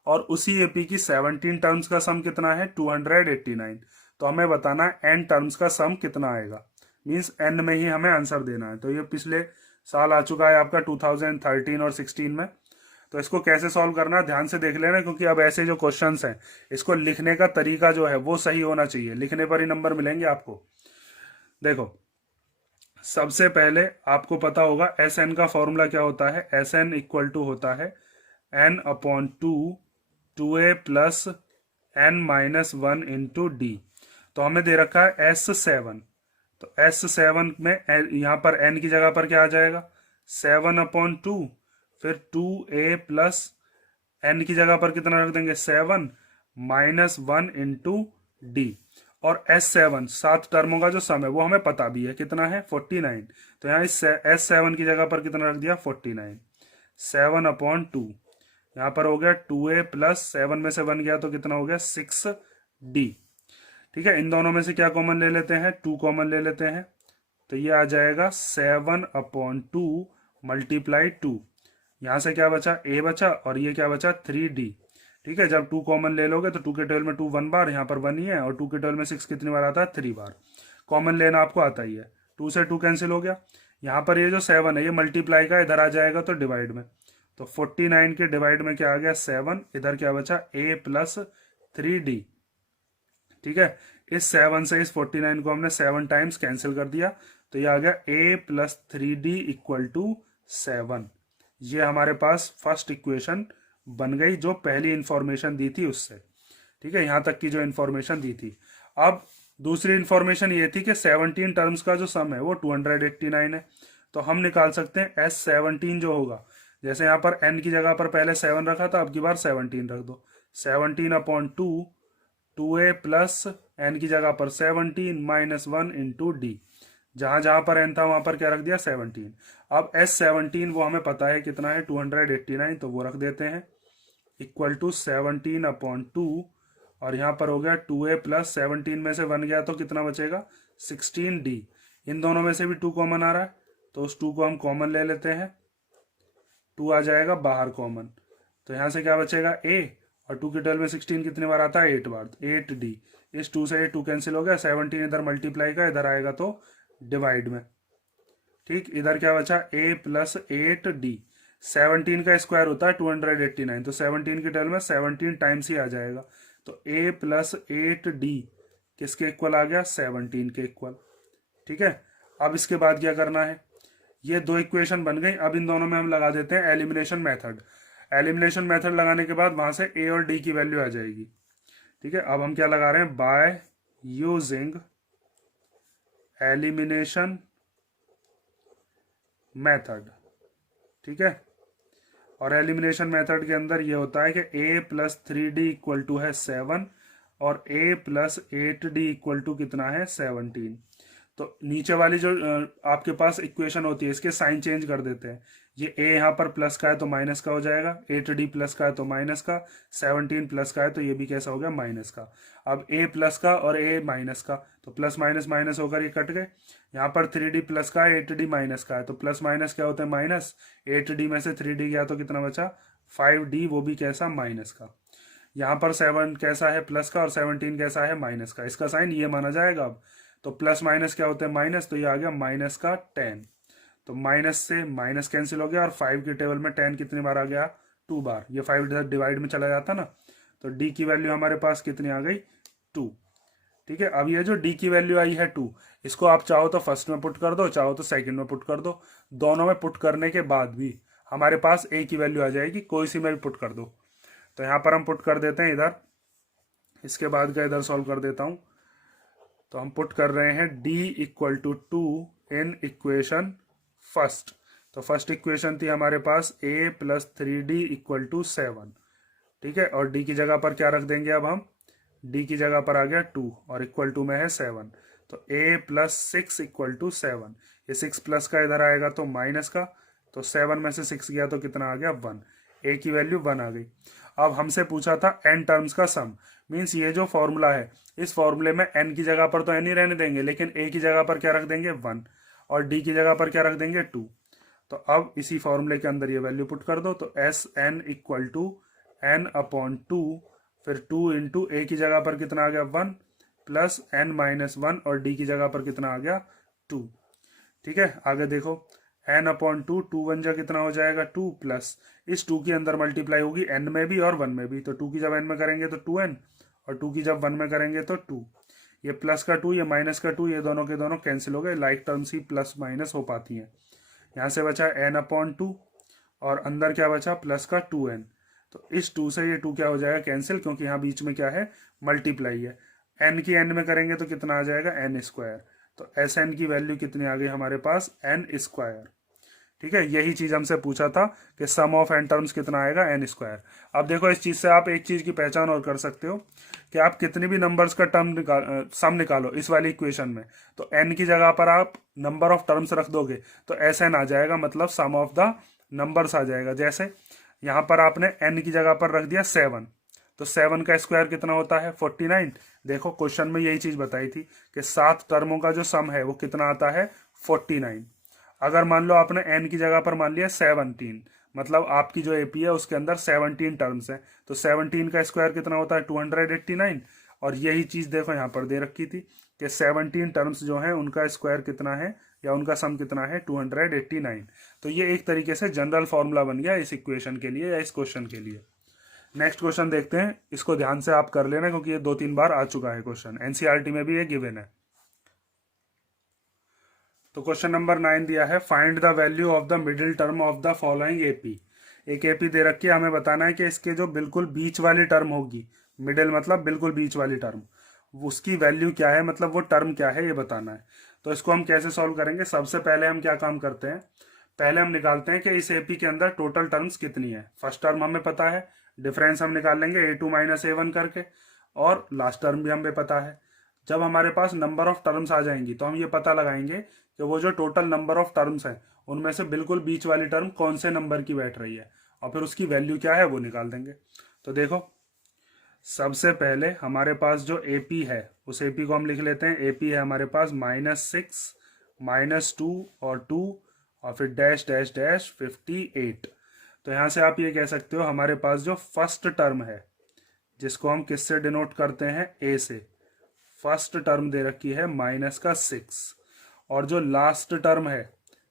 और उसी एपी की 17 टर्म्स का सम कितना है, 289। तो हमें बताना है n टर्म्स का सम कितना आएगा, मींस n में ही हमें आंसर देना है। तो ये पिछले साल आ चुका है आपका 2013 और 16 में। तो इसको कैसे सॉल्व करना ध्यान से देख लेना, क्योंकि अब ऐसे जो क्वेश्चंस हैं इसको लिखने का तरीका जो है वो सही होना चाहिए, लिखने पर ही नंबर मिलेंगे आपको। देखो सबसे पहले आपको पता होगा एस एन का फॉर्मूला क्या होता है, एस एन इक्वल टू होता है n upon 2 plus n minus 1 into D. तो हमें दे रखा है S7, तो S7 में यहाँ पर n की जगह पर क्या आ जाएगा, 7 अपॉन 2, फिर 2a प्लस n की जगह पर कितना रख देंगे, 7 माइनस 1 इंटू डी। और S7 7 टर्मों का जो सम है वो हमें पता भी है कितना है, 49। तो यहाँ इस S7 की जगह पर कितना रख दिया, 49, 7 अपॉन 2, यहाँ पर हो गया 2a प्लस 7 में से 1 गया तो कितना हो गया, 6d। ठीक है, इन दोनों में से क्या कॉमन ले लेते हैं, 2 कॉमन ले लेते हैं, तो ये आ जाएगा 7 अपॉन 2 मल्टीप्लाई 2। यहाँ से क्या बचा, a बचा, और ये क्या बचा, 3d। ठीक है, जब 2 कॉमन ले लोगे तो 2 के टेबल में 2 1 बार, यहाँ पर 1 ही है, और 2 के टेबल में 6 कितनी बार आता है, 3 बार। कॉमन लेना आपको आता ही है, 2 से 2 कैंसिल हो गया। यहाँ पर ये जो 7 है ये मल्टीप्लाई का इधर आ जाएगा तो डिवाइड में, तो 49 के डिवाइड में क्या आ गया, 7, इधर क्या बचा, a प्लस 3d। ठीक है, इस 7 से इस 49 को हमने 7 टाइम्स कैंसिल कर दिया, तो ये आ गया a plus 3d equal to 7। ये हमारे पास फर्स्ट इक्वेशन बन गई जो पहली इंफॉर्मेशन दी थी उससे। ठीक है, यहाँ तक की जो इन्फॉर्मेशन दी थी। अब दूसरी इन्फॉर्मेशन ये थी कि 17 टर्म्स का जो सम है वो 289 है। तो हम निकाल सकते हैं S17 जो होगा, जैसे यहाँ पर n की जगह पर पहले 7 रखा था, अब की बार 17 रख दो। 17/2 2a प्लस n की जगह पर 17 माइनस 1 इंटू डी। जहां जहां पर n था वहां पर क्या रख दिया 17। अब S17 वो हमें पता है कितना है 289, तो वो रख देते हैं इक्वल टू 17/2 और यहाँ पर हो गया 2a प्लस 17 में से 1 गया तो कितना बचेगा 16d। इन दोनों में से भी 2 कॉमन आ रहा है तो उस 2 को हम कॉमन ले लेते हैं, 2 आ जाएगा बाहर कॉमन। तो यहाँ से क्या बचेगा a, और 2 की 12 में 16 कितनी बार आता है 8 बार, 8d। इस 2 से 2 कैंसिल हो गया, 17 इधर मल्टीप्लाई का इधर आएगा तो डिवाइड में। ठीक, इधर क्या बचा a प्लस 8d। 17 का स्क्वायर होता है 289, तो 17 की 12 में 17 टाइम्स ही आ जाएगा। तो a प्लस 8d किसके इक्वल आ गया 17 के इक्वल। ठीक है, अब इसके बाद क्या करना है, ये दो इक्वेशन बन गई। अब इन दोनों में हम लगा देते हैं एलिमिनेशन मेथड। एलिमिनेशन मेथड लगाने के बाद वहां से a और d की वैल्यू आ जाएगी। ठीक है, अब हम क्या लगा रहे हैं, बाय यूजिंग एलिमिनेशन मेथड। ठीक है, और एलिमिनेशन मेथड के अंदर ये होता है कि a plus 3d equal to है 7 और a plus 8d equal to कितना है 17। तो नीचे वाली जो आपके पास इक्वेशन होती है इसके साइन चेंज कर देते हैं। ये a यहाँ पर प्लस का है तो माइनस का हो जाएगा, 8d प्लस का है तो माइनस का, 17 प्लस का है तो ये भी कैसा हो गया माइनस का। अब a प्लस का और a माइनस का, तो प्लस माइनस माइनस होकर ये कट गए। यहाँ पर 3d प्लस का है, 8d माइनस का है, तो प्लस माइनस क्या होता है माइनस, 8d में से 3d गया तो कितना बचा 5d, वो भी कैसा माइनस का। यहाँ पर 7 कैसा है प्लस का और 17 कैसा है माइनस का, इसका साइन ये माना जाएगा। अब तो प्लस माइनस क्या होता है माइनस, तो ये आ गया माइनस का 10। तो माइनस से माइनस कैंसिल हो गया और 5 की टेबल में 10 कितनी बार आ गया 2 बार। ये 5 इधर डिवाइड में चला जाता ना, तो d की वैल्यू हमारे पास कितनी आ गई 2। ठीक है, अब ये जो d की वैल्यू आई है 2, इसको आप चाहो तो फर्स्ट में पुट कर दो, चाहो तो सेकंड में पुट कर दो। दोनों में पुट करने के बाद भी हमारे पास a की वैल्यू आ जाएगी, कोई सी में भी पुट कर दो। तो यहाँ पर हम पुट कर देते हैं इधर, इसके बाद का इधर सॉल्व कर देता हूँ। तो हम पुट कर रहे हैं d equal to 2 in equation first. तो फर्स्ट इक्वेशन थी हमारे पास a plus 3d equal to 7। ठीक है, और d की जगह पर क्या रख देंगे, अब हम d की जगह पर आ गया 2 और इक्वल टू में है 7। तो a प्लस 6 इक्वल टू 7। ये 6 प्लस का इधर आएगा तो माइनस का, तो 7 में से 6 गया तो कितना आ गया 1। a की वैल्यू 1 आ गई। अब हमसे पूछा था n टर्म्स का सम, मीन्स ये जो फॉर्मूला है इस फॉर्मूले में n की जगह पर तो n ही रहने देंगे, लेकिन a की जगह पर क्या रख देंगे 1 और d की जगह पर क्या रख देंगे 2। तो अब इसी फॉर्मूले के अंदर ये वैल्यू पुट कर दो, तो S n equal to n/2, फिर 2 इंटू ए की जगह पर कितना आ गया 1 प्लस n-1 और d की जगह पर कितना आ गया 2। ठीक है, आगे देखो n/2, 2 1 जा कितना हो जाएगा 2 प्लस इस 2 के अंदर मल्टीप्लाई होगी n में भी और 1 में भी, तो 2 की जब n में करेंगे तो 2n और 2 की जब 1 में करेंगे तो 2। ये प्लस का 2 ये माइनस का 2, ये दोनों के दोनों कैंसिल हो गए, लाइक टर्म्स ही प्लस माइनस हो पाती हैं। यहाँ से बचा n/2 और अंदर क्या बचा प्लस का 2n। तो इस 2 से ये 2 क्या हो जाएगा कैंसिल, क्योंकि यहाँ बीच में क्या है मल्टीप्लाई है। n की n में करेंगे तो कितना आ जाएगा n स्क्वायर। तो एस एन की वैल्यू कितनी आ गई हमारे पास n स्क्वायर। ठीक है, यही चीज हमसे पूछा था कि सम ऑफ n टर्म्स कितना आएगा n स्क्वायर। अब देखो इस चीज से आप एक चीज की पहचान और कर सकते हो कि आप कितनी भी नंबर्स का सम निकालो इस वाली इक्वेशन में, तो n की जगह पर आप नंबर ऑफ टर्म्स रख दोगे तो एस एन आ जाएगा, मतलब सम ऑफ द नंबर्स आ जाएगा। जैसे यहाँ पर आपने n की जगह पर रख दिया 7, तो 7 का स्क्वायर कितना होता है 49। देखो क्वेश्चन में यही चीज बताई थी कि 7 टर्मों का जो सम है वो कितना आता है 49। अगर मान लो आपने n की जगह पर मान लिया 17, मतलब आपकी जो एपी है उसके अंदर 17 टर्म्स हैं, तो 17 का स्क्वायर कितना होता है 289। और यही चीज देखो यहाँ पर दे रखी थी कि 17 टर्म्स जो हैं उनका स्क्वायर कितना है या उनका सम कितना है 289। तो ये एक तरीके से जनरल फॉर्मूला बन गया इस इक्वेशन के लिए या इस क्वेश्चन के लिए। नेक्स्ट क्वेश्चन देखते हैं, इसको ध्यान से आप कर लेना क्योंकि ये 2-3 बार आ चुका है क्वेश्चन, एनसीईआरटी में भी ये गिवन है। तो क्वेश्चन नंबर 9 दिया है, find the value of the middle term of the following AP. एक एपी दे रखी है, हमें बताना है कि इसके जो बिल्कुल बीच वाली टर्म होगी, मिडिल मतलब बिल्कुल बीच वाली टर्म, उसकी वैल्यू क्या है, मतलब वो टर्म क्या है ये बताना है। तो इसको हम कैसे सॉल्व करेंगे, सबसे पहले हम क्या काम करते हैं, पहले हम निकालते हैं कि इस एपी के अंदर टोटल टर्म्स कितनी है। फर्स्ट टर्म हमें पता है, डिफरेंस हम निकाल लेंगे ए टू माइनस ए वन करके, और लास्ट टर्म भी हमें पता है। जब हमारे पास नंबर ऑफ टर्म्स आ जाएंगी तो हम ये पता लगाएंगे कि वो जो टोटल नंबर ऑफ टर्म्स हैं उनमें से बिल्कुल बीच वाली टर्म कौन से नंबर की बैठ रही है, और फिर उसकी वैल्यू क्या है वो निकाल देंगे। तो देखो, सबसे पहले हमारे पास जो एपी है उस एपी को हम लिख लेते हैं। एपी है हमारे पास -6, -2 और 2, और फिर डैश डैश डैश 58। तो यहाँ से आप ये कह सकते हो हमारे पास जो फर्स्ट टर्म है, जिसको हम किससे डिनोट करते हैं, ए से, फर्स्ट टर्म दे रखी है -6, और जो लास्ट टर्म है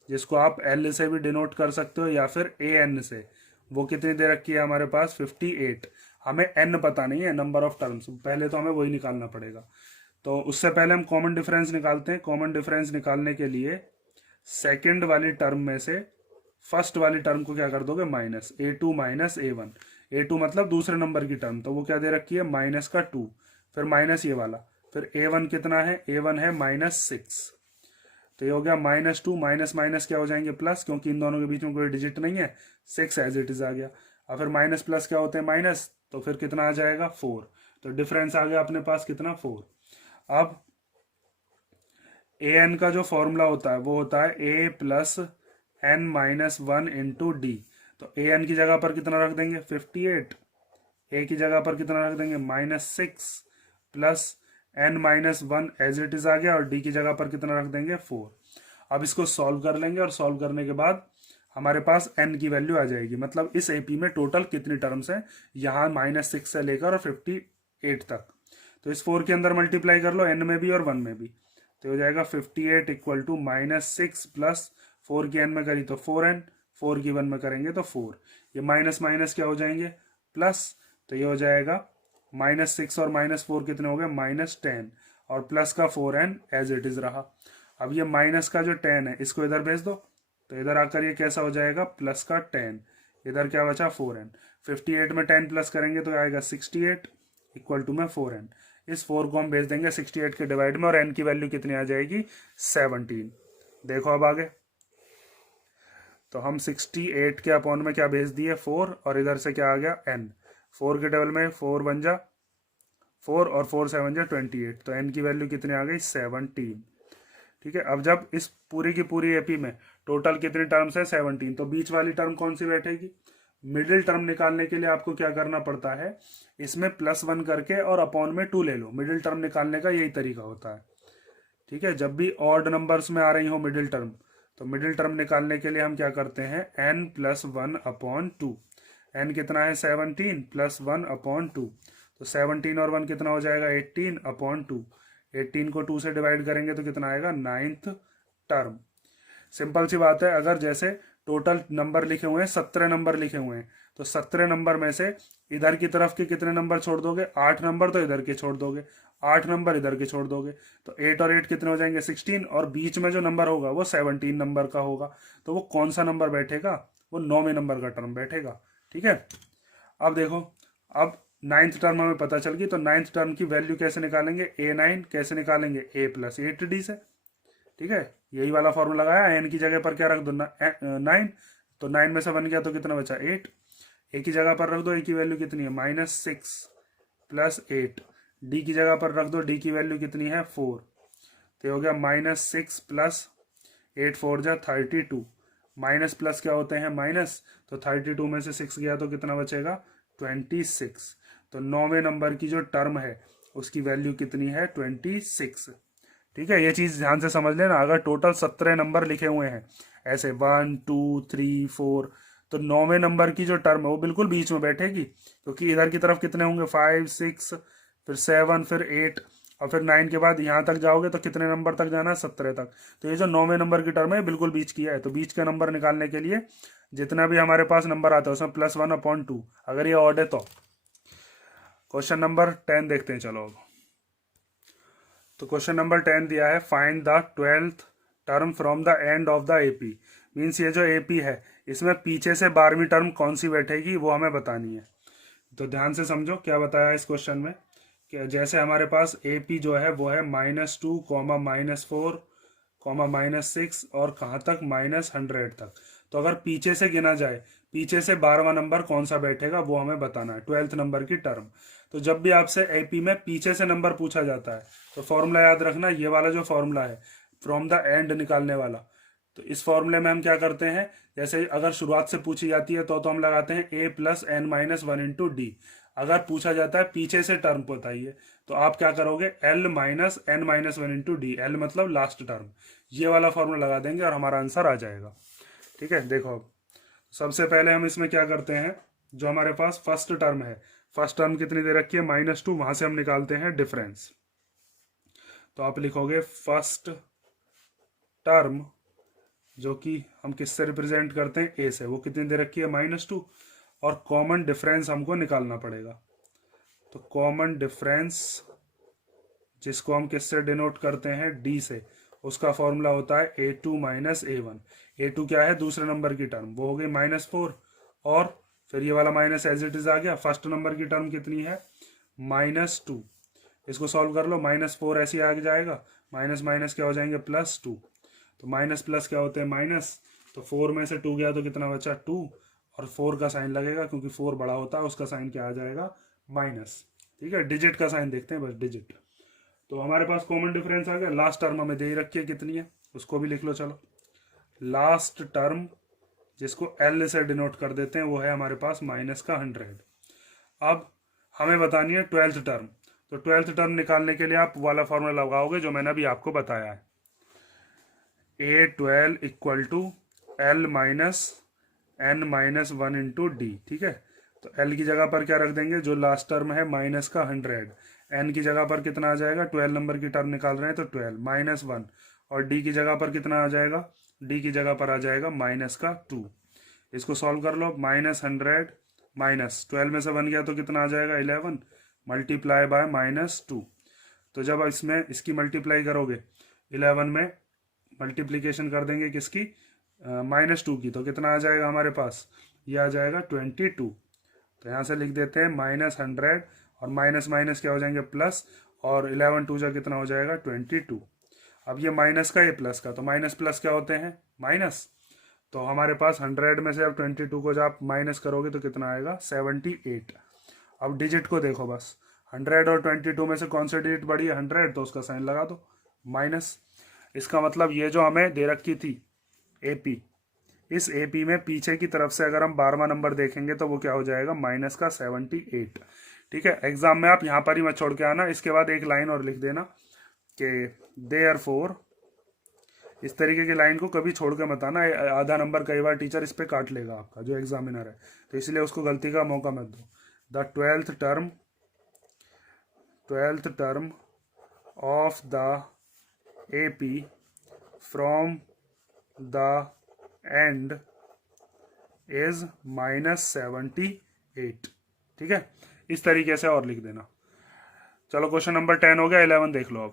जिसको आप एल से भी डिनोट कर सकते हो या फिर ए एन से, वो कितनी दे रखी है हमारे पास 58। हमें एन पता नहीं है, नंबर ऑफ टर्म्स, पहले तो हमें वही निकालना पड़ेगा। तो उससे पहले हम कॉमन डिफरेंस निकालते हैं। कॉमन डिफरेंस निकालने के लिए सेकेंड वाली टर्म में से फर्स्ट वाली टर्म को क्या कर दोगे, minus, a two minus a one. A two मतलब दूसरे नंबर की टर्म, तो वो क्या दे रखी है -2, फिर माइनस ये वाला, फिर ए वन कितना है, ए वन है -6। तो ये हो गया -2, माइनस माइनस क्या हो जाएंगे प्लस, क्योंकि इन दोनों के बीच में कोई डिजिट नहीं है, 6 एज इट इज आ गया। और फिर माइनस प्लस क्या होते हैं, माइनस, तो फिर कितना आ जाएगा 4। तो डिफरेंस आ गया अपने पास कितना, 4। अब ए एन का जो फॉर्मूला होता है वो होता है A plus N minus one into D. तो ए एन की जगह पर कितना रख देंगे, 58। ए की जगह पर कितना रख देंगे, -6 plus N minus one as it is आ गया, और डी की जगह पर कितना रख देंगे, 4। अब इसको सॉल्व कर लेंगे, और सॉल्व करने के बाद हमारे पास एन की वैल्यू आ जाएगी, मतलब इस एपी में टोटल कितनी टर्म्स हैं, यहाँ -6 से लेकर और 58 तक। तो इस 4 के अंदर मल्टीप्लाई कर लो, एन में भी और 1 में भी, तो हो जाएगा 58 इक्वल टू -6 प्लस 4 की एन में करी तो 4n, 4 की 1 में करेंगे तो 4। ये माइनस माइनस क्या हो जाएंगे, प्लस, तो ये हो जाएगा -6 और -4 कितने हो गए, -10, और प्लस का 4n एज इट इज रहा। अब ये माइनस का जो 10 है इसको इधर भेज दो, तो इधर आकर ये कैसा हो जाएगा, प्लस का 10, इधर क्या बचा 4n। 58 में 10 प्लस करेंगे तो आएगा 68 इक्वल टू में 4n। इस 4 को हम भेज देंगे 68 के डिवाइड में, और n की वैल्यू कितनी आ जाएगी, 17। देखो अब आगे, तो हम 68 के अपॉन में क्या भेज दिए, 4, और इधर से क्या आ गया, n। 4 के टेबल में 4 बन जा 4, और 4 7 जा 28, तो n की वैल्यू कितनी आ गई, 17। ठीक है, अब जब इस पूरी की पूरी एपी में टोटल कितनी टर्म्स है, 17, तो बीच वाली टर्म कौन सी बैठेगी। मिडिल टर्म निकालने के लिए आपको क्या करना पड़ता है, इसमें +1 करके और अपॉन में 2 ले लो। मिडिल टर्म निकालने का यही तरीका होता है। ठीक है, जब भी ऑड नंबर्स में आ रही हो मिडिल टर्म, तो मिडिल टर्म निकालने के लिए हम क्या करते हैं, n + 1/2। n कितना है, 17 + 1/2, तो 17 और 1 कितना हो जाएगा, 18/2। 18 को 2 से डिवाइड करेंगे तो कितना आएगा, 9th टर्म। सिंपल सी बात है, अगर जैसे टोटल नंबर लिखे हुए हैं 17 नंबर लिखे हुए हैं, तो 17 नंबर में से इधर की तरफ के कितने नंबर छोड़ दोगे, 8 नंबर तो इधर के छोड़ दोगे, 8 नंबर इधर के छोड़ दोगे, तो 8 और 8 कितने हो जाएंगे, 16, और बीच में जो नंबर होगा वो 17 नंबर का होगा। तो वो कौन सा नंबर बैठेगा, वो 9वें नंबर का टर्म बैठेगा। ठीक है, अब देखो, अब 9th टर्म हमें पता चल गई, तो 9th टर्म की वैल्यू कैसे निकालेंगे, A9 कैसे निकालेंगे, a + 8d से। ठीक है, यही वाला फॉर्मूला लगाया, एन की जगह पर क्या रख दो, 9, तो 9 में से 1 गया तो कितना बचा, 8। ए की जगह पर रख दो, ए की वैल्यू कितनी है, -6 + 8। डी की जगह पर रख दो, डी की वैल्यू कितनी है, 4। तो हो गया -6 + 8 4 जा 32। माइनस प्लस क्या होते हैं, माइनस, तो 32 में से 6 गया तो कितना बचेगा, 26। तो 9वें नंबर की जो टर्म है उसकी वैल्यू कितनी है, 26। ठीक है, ये चीज ध्यान से समझ लेना। अगर टोटल 17 नंबर लिखे हुए हैं ऐसे 1 2 3 4, तो 9वें नंबर की जो टर्म है वो बिल्कुल बीच में बैठेगी, क्योंकि इधर की तरफ कितने होंगे, 5 6, फिर 7, फिर 8, और फिर 9 के बाद यहाँ तक जाओगे तो कितने नंबर तक जाना है, 17 तक। तो ये जो 9वें नंबर की टर्म है बिल्कुल बीच की है। तो बीच का नंबर निकालने के लिए जितना भी हमारे पास नंबर आता है उसमें +1/2, अगर ये ऑड है तो। क्वेश्चन नंबर 10 देखते हैं, चलो अब। तो क्वेश्चन नंबर 10 दिया है, find the 12th term from the end of the AP. Means ये जो एपी है इसमें पीछे से 12वीं टर्म कौन सी बैठेगी वो हमें बतानी है। तो ध्यान से समझो क्या बताया इस क्वेश्चन में, कि जैसे हमारे पास ए पी जो है वो है -2, -4, -6 और कहाँ तक -100 तक। तो अगर पीछे से गिना जाए, पीछे से 12वां नंबर कौन सा बैठेगा वो हमें बताना है, 12th नंबर की टर्म। तो जब भी आपसे एपी में पीछे से नंबर पूछा जाता है तो फॉर्मूला याद रखना, ये वाला जो फॉर्मूला है फ्रॉम द एंड निकालने वाला। तो इस फॉर्मूले में हम क्या करते हैं, जैसे अगर शुरुआत से पूछी जाती है तो हम लगाते हैं a + n-1 इंटू डी। अगर पूछा जाता है पीछे से टर्म बताइए तो आप क्या करोगे, l - n-1 into D, L मतलब लास्ट टर्म। ये वाला फॉर्मूला लगा देंगे और हमारा आंसर आ जाएगा। ठीक है, देखो अब सबसे पहले हम इसमें क्या करते हैं, जो हमारे पास फर्स्ट टर्म है, फर्स्ट टर्म कितनी दे रखी है -2, वहां से हम निकालते हैं डिफरेंस। तो आप लिखोगे फर्स्ट टर्म जो कि हम किससे रिप्रेजेंट करते हैं, ए से, वो कितनी दे रखी है -2, और कॉमन डिफरेंस हमको निकालना पड़ेगा। तो कॉमन डिफरेंस जिसको हम किससे डिनोट करते हैं, डी से, उसका फॉर्मूला होता है a2 - a1। a2 क्या है, दूसरे नंबर की टर्म, वो हो गई -4, और फिर ये वाला माइनस एज इट इज आ गया। फर्स्ट नंबर की टर्म कितनी है, -2। इसको सॉल्व कर लो, -4 ऐसे ही आगे जाएगा, माइनस माइनस क्या हो जाएंगे, +2। तो माइनस प्लस क्या होते हैं, माइनस। तो 4 में से 2 गया तो कितना बचा, 2, और 4 का साइन लगेगा क्योंकि 4 बड़ा होता है, उसका साइन क्या आ जाएगा, माइनस। ठीक है, डिजिट का साइन देखते हैं बस, डिजिट। तो हमारे पास कॉमन डिफरेंस आ गया। लास्ट टर्म हमें दे ही रखी है कितनी है, उसको भी लिख लो। चलो, लास्ट टर्म जिसको एल से डिनोट कर देते हैं वो है हमारे पास -100। अब हमें बतानी है 12th टर्म। तो 12th टर्म निकालने के लिए आप वाला फॉर्मूला लगाओगे जो मैंने अभी आपको बताया है, A12 = L - n-1 into d. ठीक है, तो L की जगह पर क्या रख देंगे, जो लास्ट टर्म है -100, n की जगह पर कितना आ जाएगा, 12 नंबर की टर्म निकाल रहे हैं तो 12 -1, और d की जगह पर कितना आ जाएगा, d की जगह पर आ जाएगा -2। इसको सॉल्व कर लो, -100 -12 में से 1 गया तो कितना आ जाएगा, 11 मल्टीप्लाई बाय -2। तो जब इसमें इसकी मल्टीप्लाई करोगे, 11 में मल्टीप्लीकेशन कर देंगे किसकी, -2 की, तो कितना आ जाएगा हमारे पास, ये आ जाएगा 22। तो यहाँ से लिख देते हैं -100, और माइनस माइनस क्या हो जाएंगे, प्लस, और 11 2 जा कितना हो जाएगा, 22। अब ये माइनस का, ये प्लस का, तो माइनस प्लस क्या होते हैं, माइनस। तो हमारे पास 100 में से अब 22 को जब आप माइनस करोगे तो कितना आएगा, 78। अब डिजिट को देखो बस, 100 और 22 में से कौन सी डिजिट बड़ी है, 100, तो उसका साइन लगा दो, माइनस। इसका मतलब ये जो हमें दे रखी थी एपी, इस एपी में पीछे की तरफ से अगर हम 12वां नंबर देखेंगे तो वो क्या हो जाएगा, -78। ठीक है, एग्जाम में आप यहाँ पर ही मत छोड़ के आना, इसके बाद एक लाइन और लिख देना कि देयरफॉर, इस तरीके की लाइन को कभी छोड़ के मत आना, आधा नंबर कई बार टीचर इस पे काट लेगा आपका जो एग्जामिनर है, तो इसलिए उसको गलती का मौका मत दो। The 12th term of the AP from the end is -78। ठीक है, इस तरीके से और लिख देना। चलो, क्वेश्चन नंबर 10 हो गया, 11 देख लो अब।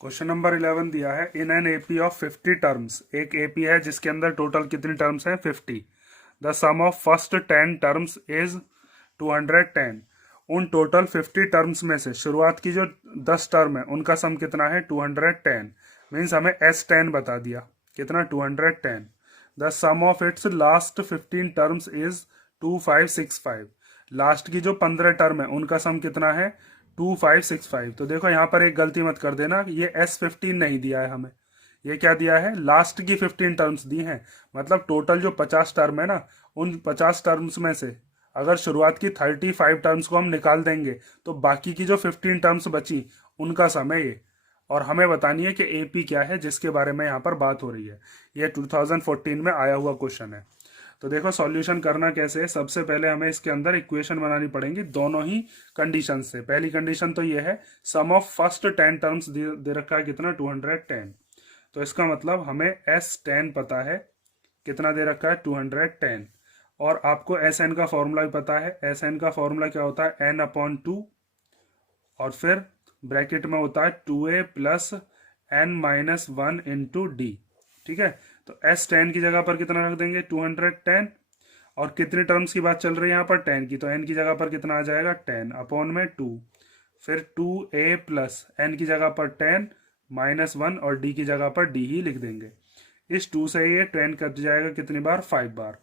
क्वेश्चन नंबर 11 दिया है, in an AP of 50 terms, एक AP है जिसके अंदर टोटल कितनी टर्म्स हैं, 50। The sum of first 10 terms is 210। उन टोटल 50 टर्म्स में से शुरुआत की जो 10 टर्म है उनका सम कितना है, 210। मीन्स हमें S10 बता दिया, कितना, 210। The sum of its last 15 terms is 2565। Last की जो 15 टर्म है उनका सम कितना है, 2565। तो देखो यहाँ पर एक गलती मत कर देना, ये S15 नहीं दिया है हमें, ये क्या दिया है, लास्ट की 15 टर्म्स दी हैं। मतलब टोटल जो 50 टर्म है ना, उन 50 टर्म्स में से अगर शुरुआत की 35 टर्म्स को हम निकाल देंगे तो बाकी की जो 15 टर्म्स बची उनका सम है ये। और हमें बतानी है कि एपी क्या है जिसके बारे में यहाँ पर बात हो रही है। ये 2014 में आया हुआ क्वेश्चन है। तो देखो सॉल्यूशन करना कैसे है, सबसे पहले हमें इसके अंदर इक्वेशन बनानी पड़ेगी दोनों ही कंडीशन से। पहली कंडीशन तो ये है, सम ऑफ फर्स्ट 10 टर्म्स दे रखा है कितना, 210। तो इसका मतलब हमें S10 पता है, कितना दे रखा है, 210। और आपको SN का फॉर्मूला भी पता है। SN का फॉर्मूला क्या होता है, n/2, और फिर ब्रैकेट में होता है 2a + n-1 इंटू डी। ठीक है, तो S10 की जगह पर कितना रख देंगे, 210, और कितने टर्म्स की बात चल रही है यहाँ पर, 10 की, तो n की जगह पर कितना आ जाएगा 10 अपॉन में 2, फिर 2a प्लस n की जगह पर 10 माइनस 1 और d की जगह पर d ही लिख देंगे। इस 2 से ये 10 कट जाएगा कितनी बार, 5 बार,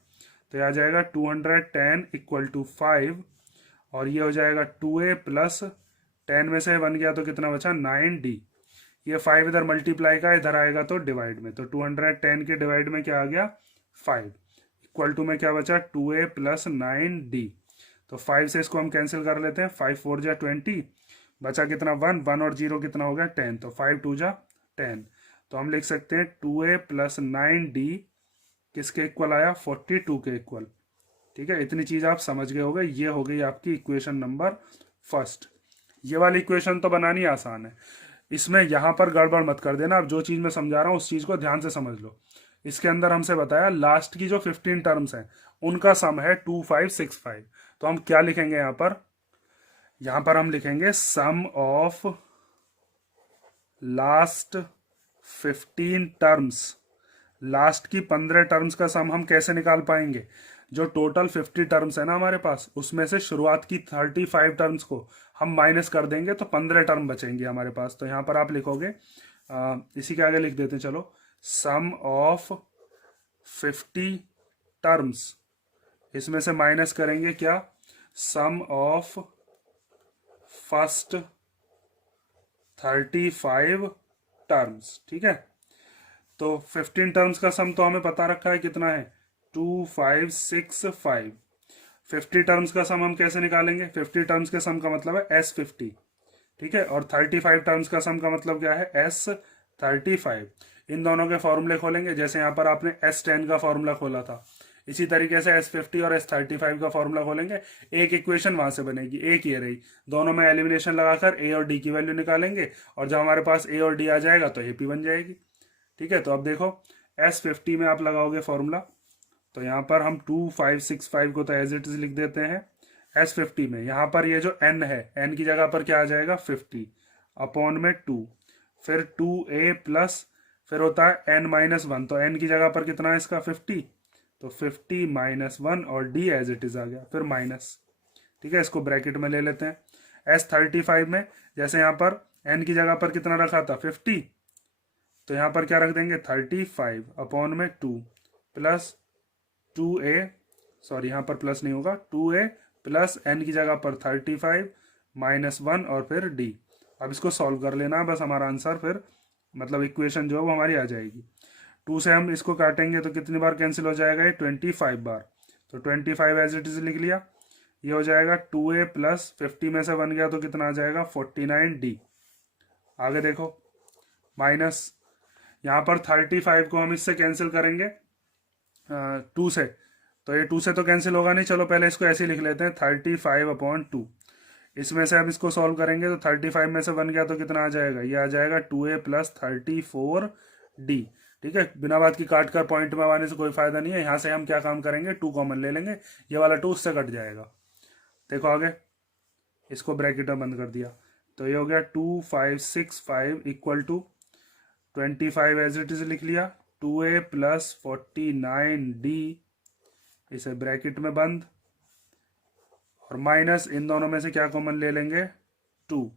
तो ये आ जाएगा 210 इक्वल टू 5, और ये हो जाएगा 2a प्लस 10 में से 1 गया तो कितना बचा 9d। ये 5 इधर मल्टीप्लाई का, इधर आएगा तो डिवाइड में, तो 210 के डिवाइड में क्या आ गया 5, इक्वल टू में क्या बचा 2a प्लस 9d। तो 5 से इसको हम कैंसिल कर लेते हैं, 5 4 जा 20, बचा कितना 1, 1 और 0 कितना हो गया 10, तो 5 2 जा 10, तो हम लिख सकते हैं 2a प्लस 9d किसके इक्वल आया 42 के इक्वल। ठीक है, इतनी चीज आप समझ गए होगे। ये हो गई आपकी इक्वेशन नंबर फर्स्ट। ये वाली इक्वेशन तो बनानी आसान है, इसमें यहां पर गड़बड़ मत कर देना। आप जो चीज मैं समझा रहा हूं उस चीज को ध्यान से समझ लो। इसके अंदर हमसे बताया लास्ट की जो 15 टर्म्स हैं उनका सम है 2565, तो हम क्या लिखेंगे यहां पर हम लिखेंगे सम ऑफ लास्ट 15 टर्म्स। लास्ट की 15 टर्म्स का सम हम कैसे निकाल पाएंगे, जो टोटल 50 टर्म्स है ना हमारे पास, उसमें से शुरुआत की 35 टर्म्स को हम माइनस कर देंगे तो 15 टर्म बचेंगे हमारे पास। तो यहां पर आप लिखोगे, इसी के आगे लिख देते हैं, चलो, सम ऑफ 50 टर्म्स, इसमें से माइनस करेंगे क्या, सम ऑफ फर्स्ट 35 टर्म्स। ठीक है, तो 15 टर्म्स का सम तो हमें पता रखा है कितना है 2565। 50 टर्म्स का सम हम कैसे निकालेंगे, 50 टर्म्स के सम का मतलब है S50। ठीक है, और 35 टर्म्स का सम का मतलब क्या है S35। इन दोनों के फॉर्मूले खोलेंगे, जैसे यहाँ पर आपने S10 का फॉर्मूला खोला था, इसी तरीके से S50 और S35 का फॉर्मूला खोलेंगे। एक इक्वेशन वहां से बनेगी, एक ये रही, दोनों में एलिमिनेशन लगाकर A और D की वैल्यू निकालेंगे, और जब हमारे पास A और D आ जाएगा तो AP बन जाएगी। ठीक है, तो अब देखो S50 में आप लगाओगे फॉर्मूला, तो यहाँ पर हम 2565 को तो एज इट इज लिख देते हैं। S50 में यहाँ पर ये जो n है, n की जगह पर क्या आ जाएगा 50 अपॉन में 2, फिर 2a प्लस, फिर होता है n माइनस 1, तो n की जगह पर कितना है इसका 50, तो 50 माइनस 1 और d एज इट इज आ गया, फिर माइनस। ठीक है, इसको ब्रैकेट में ले लेते हैं। S35 में जैसे यहाँ पर n की जगह पर कितना रखा था 50, तो यहाँ पर क्या रख देंगे 35 अपॉन में 2 प्लस 2a, सॉरी यहाँ पर प्लस नहीं होगा, 2a प्लस n की जगह पर 35 माइनस 1 और फिर d। अब इसको सॉल्व कर लेना, बस हमारा आंसर फिर मतलब इक्वेशन जो है वो हमारी आ जाएगी। 2 से हम इसको काटेंगे तो कितनी बार कैंसिल हो जाएगा ये 25 बार, तो 25 एज इट इज लिख लिया। ये हो जाएगा 2a प्लस 50 में से 1 गया तो कितना आ जाएगा 49d। आगे देखो माइनस, यहाँ पर 35 को हम इससे कैंसिल करेंगे 2 से, तो ये 2 से तो कैंसिल होगा नहीं, चलो पहले इसको ऐसे ही लिख लेते हैं 35 अपॉन 2। इसमें से अब इसको सॉल्व करेंगे तो 35 में से 1 गया तो कितना आ जाएगा, ये आ जाएगा 2a प्लस 34d। ठीक है, बिना बात की काट कर पॉइंट में आने से कोई फायदा नहीं है। यहाँ से हम क्या काम करेंगे 2 कॉमन ले लेंगे, ये वाला 2 उससे कट जाएगा। देखो आगे, इसको ब्रैकेट में बंद कर दिया, तो ये हो गया 2565 equal to 25 as it is लिख लिया, 2a प्लस 49d, इसे ब्रैकेट में बंद, और माइनस इन दोनों में से क्या कॉमन ले लेंगे 2,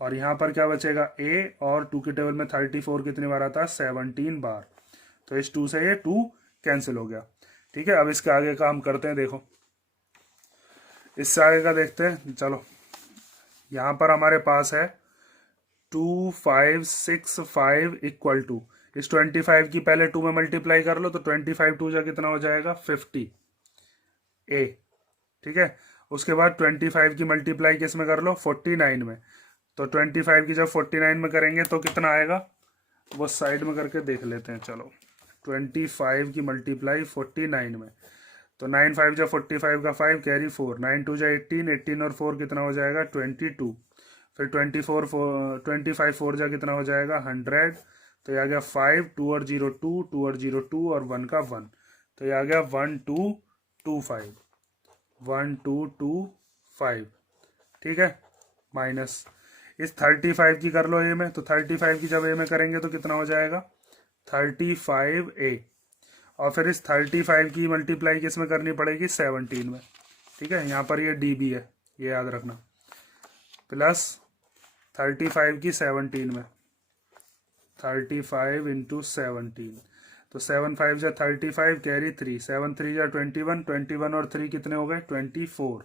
और यहाँ पर क्या बचेगा a, और 2 के टेबल में 34 कितनी बार आता है 17 बार, तो इस 2 से ये 2 कैंसिल हो गया। ठीक है, अब इसके आगे का हम करते हैं। देखो इससे आगे का देखते हैं, चलो यहाँ पर हमारे पास है 2565 इक्वल टू, इस 25 की पहले 2 में मल्टीप्लाई कर लो तो 25 2 जा कितना हो जाएगा 50 a। ठीक है, उसके बाद 25 की मल्टीप्लाई किस में कर लो 49 में, तो 25 की जब 49 में करेंगे तो कितना आएगा वो साइड में करके देख लेते हैं। चलो 25 की मल्टीप्लाई 49 में, तो 9 5 जा 45 का 5 कैरी 4, 9 2 जा 18, 18 और 4 कितना हो जाएगा 22, फिर 25 4 जा कितना हो जाएगा 100, तो ये आ गया 5 2 और 0 2 2 और 0 2 और 1 का 1, तो ये आ गया 1225 1225। ठीक है, माइनस इस 35 की कर लो a में, तो 35 की जब a में करेंगे तो कितना हो जाएगा 35a और फिर इस 35 की मल्टीप्लाई किस में करनी पड़ेगी, 17 में। ठीक है, यहाँ पर ये डी भी है, ये याद रखना, प्लस 35 की 17 में, 35 इंटू 17, तो 7 5 जा 35, कैरी 3, 7 3 जा 21, 21 और 3 कितने हो गए, 24।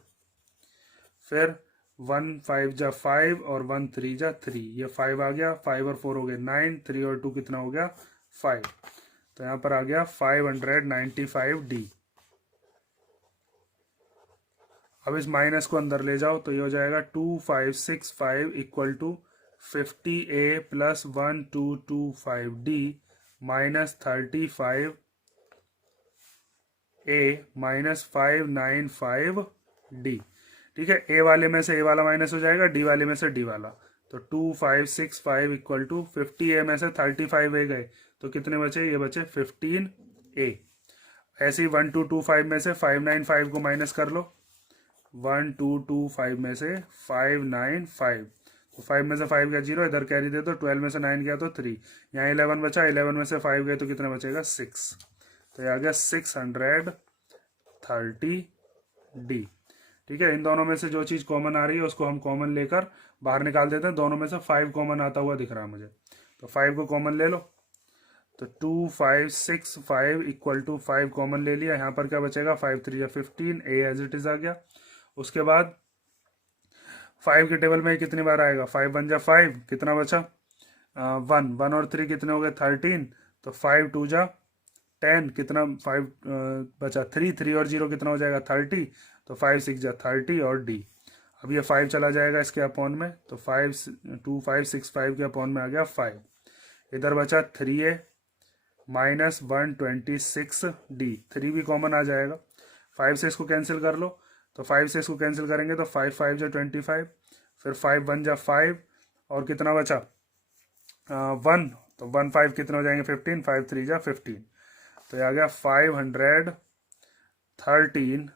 फिर 1 5 जा 5 और 1 3 जा 3, ये 5 आ गया, 5 और 4 हो गए 9, 3 और 2 कितना हो गया 5, तो यहाँ पर आ गया 595D। अब इस माइनस को अंदर ले जाओ तो ये हो जाएगा 2565 equal to 50A plus 1225D minus 35A minus 595D। ठीक है, ए वाले में से ए वाला माइनस हो जाएगा, डी वाले में से डी वाला, तो 2565 इक्वल टू 50A में से 35A गए तो कितने बचे, ये बचे 15A। ऐसे ही 1225 में से 595 को माइनस कर लो, 1225 में से 595, तो 5 में से 5 गया 0, इधर कैरी दे दो, 12 में से 9 गया तो 3, यहाँ 11 बचा, 11 में से 5 गए तो कितना बचेगा 6, तो ये आ गया 630D। ठीक है, इन दोनों में से जो चीज़ कॉमन आ रही है उसको हम कॉमन लेकर बाहर निकाल देते हैं। दोनों में से 5 कॉमन आता हुआ दिख रहा है मुझे, तो 5 को कॉमन ले लो, तो 2565 इक्वल टू 5 कॉमन ले लिया, यहाँ पर क्या बचेगा 5 3 या 15, ए एज इट इज आ गया। उसके बाद 5 के टेबल में कितनी बार आएगा, 5 1 जा 5, कितना बचा 1, 1 और 3 कितने हो गए 13, तो 5 2 जा 10, कितना 5 बचा 3, 3 और 0 कितना हो जाएगा 30, तो 5 6 जा 30 और डी। अब ये 5 चला जाएगा इसके अपॉन में, तो 2565 के अपॉन में आ गया 5, इधर बचा 3A माइनस 126D, 3 भी कॉमन आ जाएगा, 5 से इसको कैंसिल कर लो, तो 5 से इसको कैंसिल करेंगे तो 5 5 जा 25, फिर 5 1 जा 5 और कितना बचा 1, तो 1 5 कितने हो जाएंगे 15, 5 3 जा 15, तो ये आ गया 513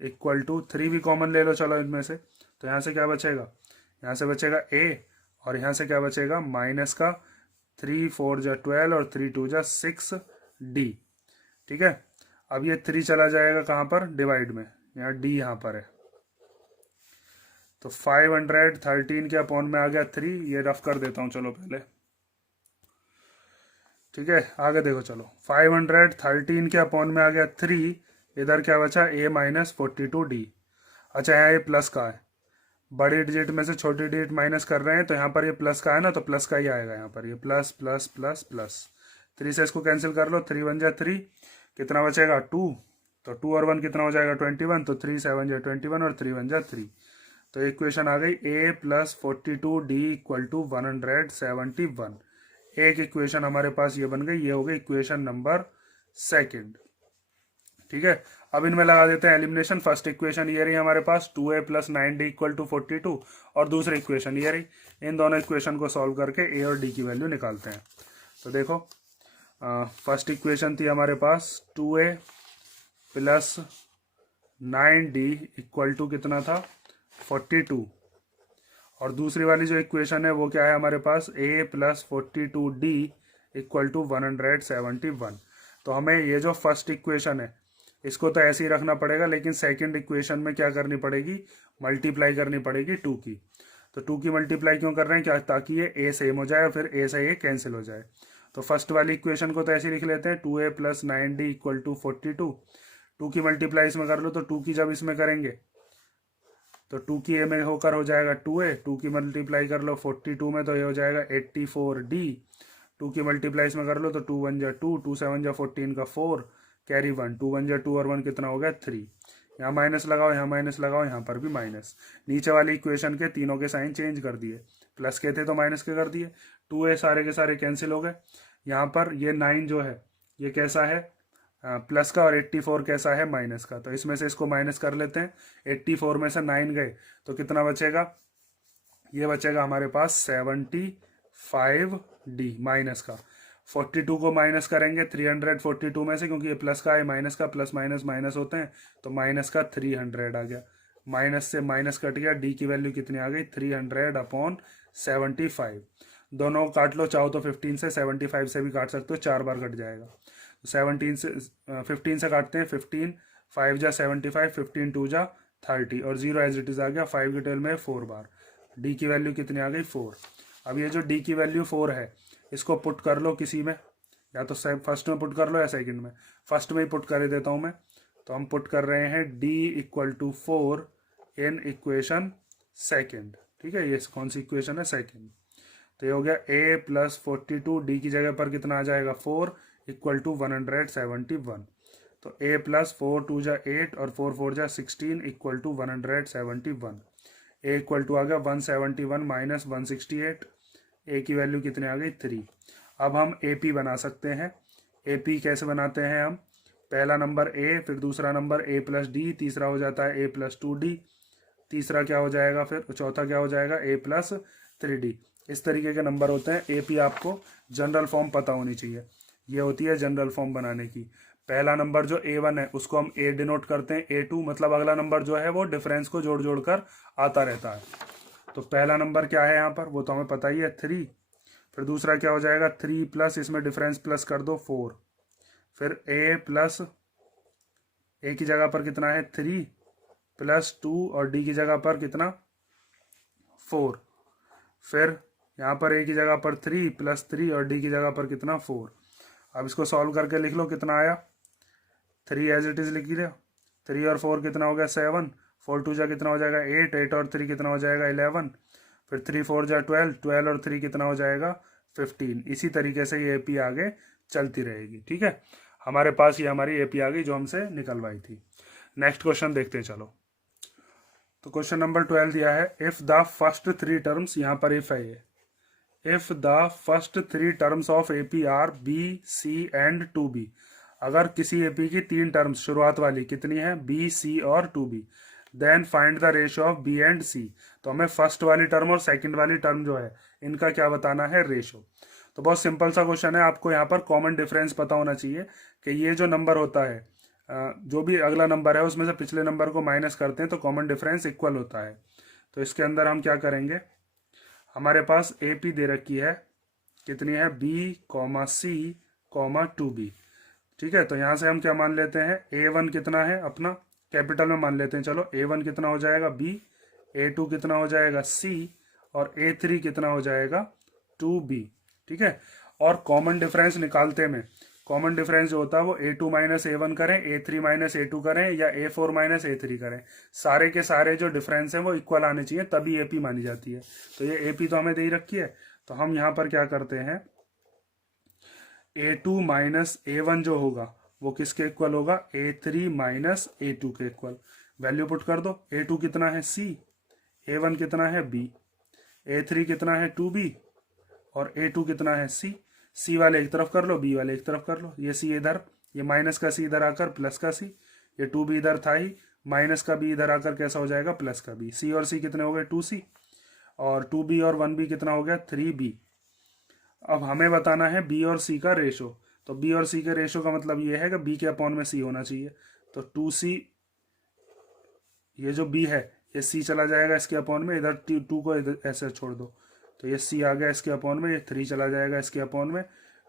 इक्वल टू 3 भी कॉमन ले लो चलो इनमें से, तो यहाँ से क्या बचेगा, यहाँ से बचेगा A और यहाँ से क्या बचेगा माइनस का 3 4 जा 12 और 3 2 जा 6D। ठीक है, अब ये 3 चला जाएगा कहाँ पर, डिवाइड में, यहाँ D यहाँ पर है, तो 513 के अपॉन में आ गया 3, ये रफ कर देता हूँ चलो पहले। ठीक है, आगे देखो चलो, 513 के अपॉन में आ गया 3, इधर क्या बचा A माइनस 42D। अच्छा, यहाँ ये प्लस का है, बड़ी डिजिट में से छोटी डिजिट माइनस कर रहे हैं, तो यहाँ पर ये प्लस का है ना, तो प्लस का ही आएगा, यहाँ पर ये प्लस प्लस प्लस प्लस, 3 से इसको कैंसिल कर लो, 3 1 जा 3, कितना बचेगा 2, तो 2 और 1 कितना हो जाएगा 21, तो 3 7 जा 21 और 3 1 जा 3, तो इक्वेशन आ गई A plus 42D equal to 171। एक इक्वेशन हमारे पास ये बन गई, ये हो गई इक्वेशन नंबर 2। ठीक है, अब इनमें लगा देते हैं एलिमिनेशन। फर्स्ट इक्वेशन ये रही हमारे पास 2A plus 9D equal to 42, और दूसरी इक्वेशन ये रही। इन दोनों इक्वेशन को सॉल्व करके A और D की वैल्यू निकालते हैं। तो देखो, फर्स्ट इक्वेशन थी हमारे पास 2A plus 9D equal to कितना था 42, और दूसरी वाली जो इक्वेशन है वो क्या है हमारे पास, A plus 42D equal to 171। तो हमें ये जो फर्स्ट इक्वेशन है इसको तो ऐसे ही रखना पड़ेगा, लेकिन सेकंड इक्वेशन में क्या करनी पड़ेगी, मल्टीप्लाई करनी पड़ेगी 2 की। तो 2 की मल्टीप्लाई क्यों कर रहे हैं, क्या, ताकि ये A सेम हो जाए और फिर A से A कैंसिल हो जाए। तो फर्स्ट वाली इक्वेशन को तो ऐसे लिख लेते हैं 2A plus 9D equal to 42, 2 की मल्टीप्लाई इसमें कर लो, तो 2 की जब इसमें करेंगे तो 2 की A में होकर हो जाएगा 2A, 2 की मल्टीप्लाई कर लो 42 में, तो ये हो जाएगा 84D। 2 की मल्टीप्लाई इसमें कर लो तो 2 1 जा 2, 2 7 जा 14 का 4, कैरी 1, 2 1 जा 2 और 1 कितना हो गया 3। यहाँ माइनस लगाओ, यहाँ माइनस लगाओ, यहाँ पर भी माइनस। नीचे वाली इक्वेशन के तीनों के साइन चेंज कर दिए, प्लस के थे तो माइनस के कर दिए, 2A सारे के सारे कैंसिल हो गए। यहाँ पर ये 9 जो है ये कैसा है प्लस का, और 84 कैसा है माइनस का, तो इसमें से इसको माइनस कर लेते हैं। 84 में से 9 गए तो कितना बचेगा, ये बचेगा हमारे पास 75D माइनस का। 42 को माइनस करेंगे 342 में से, क्योंकि ये प्लस का है, माइनस का, प्लस माइनस माइनस होते हैं, तो माइनस का 300 आ गया, माइनस से माइनस कट गया, डी की वैल्यू कितनी आ गई 300/75। दोनों काट लो, चाहो तो 15 से 75 से भी काट सकते हो, 4 बार कट जाएगा। 17 से 15 से काटते हैं, 15 5 जा 75, 15 2 जा 30 और 0 एज इट इज आ गया। 5 की टेल में 4 बार। डी की वैल्यू कितनी आ गई 4। अब ये जो डी की वैल्यू 4 है इसको पुट कर लो किसी में, या तो फर्स्ट में पुट कर लो या सेकंड में। फर्स्ट में ही पुट कर देता हूँ मैं। तो हम पुट कर रहे हैं d equal to 4 in equation second. ठीक है, ये कौन सी इक्वेशन है, सेकेंड। तो ये हो गया a प्लस 42, डी की जगह पर कितना आ जाएगा 4 इक्वल टू 171। तो a प्लस 4 2 जा 8 और 4 4 जा 16 equal to 171। a equal to आ गया 171 माइनस 168। a की वैल्यू कितनी आ गई 3। अब हम AP बना सकते हैं। AP कैसे बनाते हैं हम, पहला नंबर a, फिर दूसरा नंबर a प्लस डी, तीसरा हो जाता है a प्लस 2d, तीसरा क्या हो जाएगा, फिर चौथा क्या हो जाएगा a प्लस 3d। इस तरीके के नंबर होते हैं। AP आपको जनरल फॉर्म पता होनी चाहिए, ये होती है जनरल फॉर्म बनाने की। पहला नंबर जो A1 है उसको हम A डिनोट करते हैं, A2 मतलब अगला नंबर जो है वो डिफरेंस को जोड़ जोड़ कर आता रहता है। तो पहला नंबर क्या है यहाँ पर, वो तो हमें पता ही है 3। फिर दूसरा क्या हो जाएगा 3 प्लस, इसमें डिफरेंस प्लस कर दो 4। फिर A प्लस, A की जगह पर कितना है 3 प्लस 2 और D की जगह पर कितना 4। फिर यहाँ पर A की जगह पर 3 प्लस 3 और D की जगह पर कितना 4। अब इसको सॉल्व करके लिख लो कितना आया, 3 एज इट इज लिख लिया। 3 और 4 कितना हो गया 7, 4 2 जा कितना हो जाएगा 8, 8 और 3 कितना हो जाएगा 11। फिर 3 4 जा 12, 12 और 3 कितना हो जाएगा 15। इसी तरीके से ये AP आगे चलती रहेगी। ठीक है, हमारे पास ये हमारी AP आ गई जो हमसे निकलवाई थी। नेक्स्ट क्वेश्चन देखते हैं चलो। तो क्वेश्चन नंबर 12 दिया है, इफ द फर्स्ट 3 टर्म्स, यहाँ पर इफ है ये, if the first 3 terms of AP are B, C and 2B। अगर किसी AP की 3 टर्म्स शुरुआत वाली कितनी है B, C और 2B, then find the ratio of B and C। तो हमें फर्स्ट वाली टर्म और सेकंड वाली टर्म जो है इनका क्या बताना है, रेशियो। तो बहुत सिंपल सा क्वेश्चन है, आपको यहाँ पर कॉमन डिफरेंस पता होना चाहिए कि ये जो नंबर होता है, जो भी अगला नंबर है उसमें से पिछले नंबर को माइनस करते हैं तो कॉमन डिफरेंस इक्वल होता है। तो इसके अंदर हम क्या करेंगे, हमारे पास AP दे रखी है कितनी है B, C, 2B। ठीक है, तो यहाँ से हम क्या मान लेते हैं, A1 कितना है अपना कैपिटल में मान लेते हैं। चलो A1 कितना हो जाएगा B, A2 कितना हो जाएगा C और A3 कितना हो जाएगा 2B। ठीक है, और कॉमन डिफरेंस निकालते में कॉमन डिफरेंस जो होता है वो A2 माइनस A1 करें, A3 माइनस A2 करें या A4 माइनस A3 करें, सारे के सारे जो डिफरेंस हैं वो इक्वल आने चाहिए तभी AP मानी जाती है। तो ये AP तो हमें दे ही रखी है, तो हम यहाँ पर क्या करते हैं, A2 माइनस A1 जो होगा वो किसके इक्वल होगा, A3 माइनस A2 के इक्वल। वैल्यू पुट कर दो, A2 कितना है C, A1 कितना है B, A3 कितना है 2B और A2 कितना है C वाले एक तरफ कर लो, B वाले एक तरफ कर लो। ये C इधर, ये माइनस का C इधर आकर प्लस का C, ये 2B इधर था ही, माइनस का B इधर आकर कैसा हो जाएगा प्लस का B। C और C कितने हो गए 2C और 2B और 1B कितना हो गया 3B। अब हमें बताना है B और C का रेशो। तो B और C के रेशो का मतलब ये है कि B के अपॉन में C होना चाहिए। तो 2C, ये जो B है ये C चला जाएगा इसके अपॉन में, इधर 2 को इधर ऐसे छोड़ दो तो ये C आ गया इसके अपॉन में, ये 3 चला जाएगा इसके अपॉन में,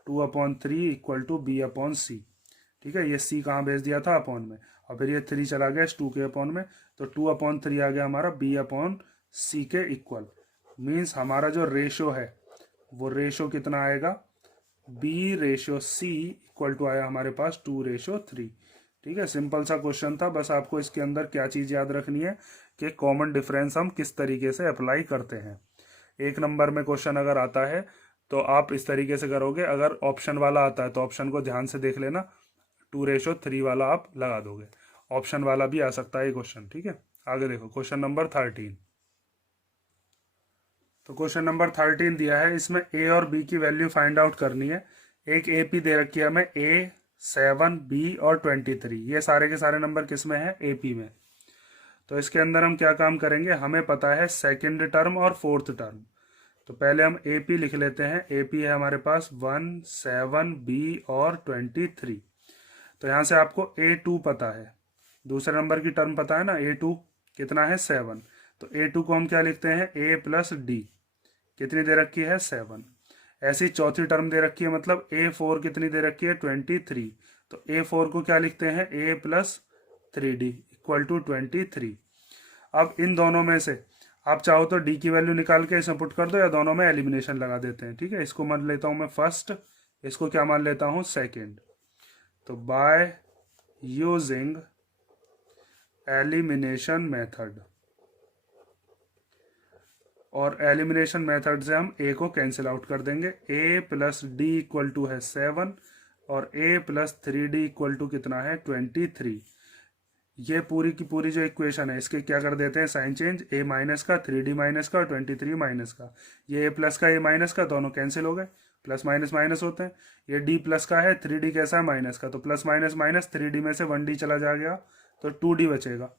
2/3 equal to B upon C। ठीक है, ये C कहाँ भेज दिया था अपॉन में, और फिर ये 3 चला गया इस 2 के अपॉन में, तो 2/3 आ गया हमारा B अपॉन C के इक्वल। मीन्स हमारा जो रेशो है वो रेशो कितना आएगा, B ratio C equal to आया हमारे पास 2:3। ठीक है, सिंपल सा क्वेश्चन था, बस आपको इसके अंदर क्या चीज़ याद रखनी है कि कॉमन डिफरेंस हम किस तरीके से अप्लाई करते हैं। 1 नंबर में क्वेश्चन अगर आता है तो आप इस तरीके से करोगे, अगर ऑप्शन वाला आता है तो ऑप्शन को ध्यान से देख लेना, 2:3 वाला आप लगा दोगे, ऑप्शन वाला भी आ सकता है ये क्वेश्चन। ठीक है, आगे देखो क्वेश्चन नंबर 13। तो क्वेश्चन नंबर 13 दिया है, इसमें A और B की वैल्यू फाइंड आउट करनी है। एक AP दे रखी है हमें A, 7, B और 23, ये सारे के सारे नंबर किस में है AP में। तो इसके अंदर हम क्या काम करेंगे, हमें पता है सेकंड टर्म और फोर्थ टर्म। तो पहले हम AP लिख लेते हैं, AP है हमारे पास 1, 7, B और 23। तो यहाँ से आपको A2 पता है, दूसरे नंबर की टर्म पता है ना, A2 कितना है 7। तो A2 को हम क्या लिखते हैं A प्लस D, कितनी दे रखी है 7। ऐसी चौथी टर्म दे रखी है, मतलब A4 कितनी दे रखी है 23। तो A4 को क्या लिखते हैं A+3D इक्वल टू 23। अब इन दोनों में से आप चाहो तो D की वैल्यू निकाल के इसमें पुट कर दो, या दोनों में एलिमिनेशन लगा देते हैं। ठीक है, इसको मान लेता हूं मैं फर्स्ट, इसको क्या मान लेता हूं सेकेंड। तो बाय यूजिंग एलिमिनेशन मेथड, और एलिमिनेशन मेथड से हम a को कैंसिल आउट कर देंगे। A+D इक्वल टू है 7 और A+3D इक्वल टू कितना है 23। ये पूरी की पूरी जो इक्वेशन है इसके क्या कर देते हैं साइन चेंज, a माइनस का 3D माइनस का और 23 माइनस का, ये a प्लस का a माइनस का दोनों कैंसिल हो गए, प्लस माइनस माइनस होते हैं। ये d प्लस का है 3D कैसा है माइनस का, तो प्लस माइनस माइनस 3D में से 1D चला जा गया तो 2D बचेगा।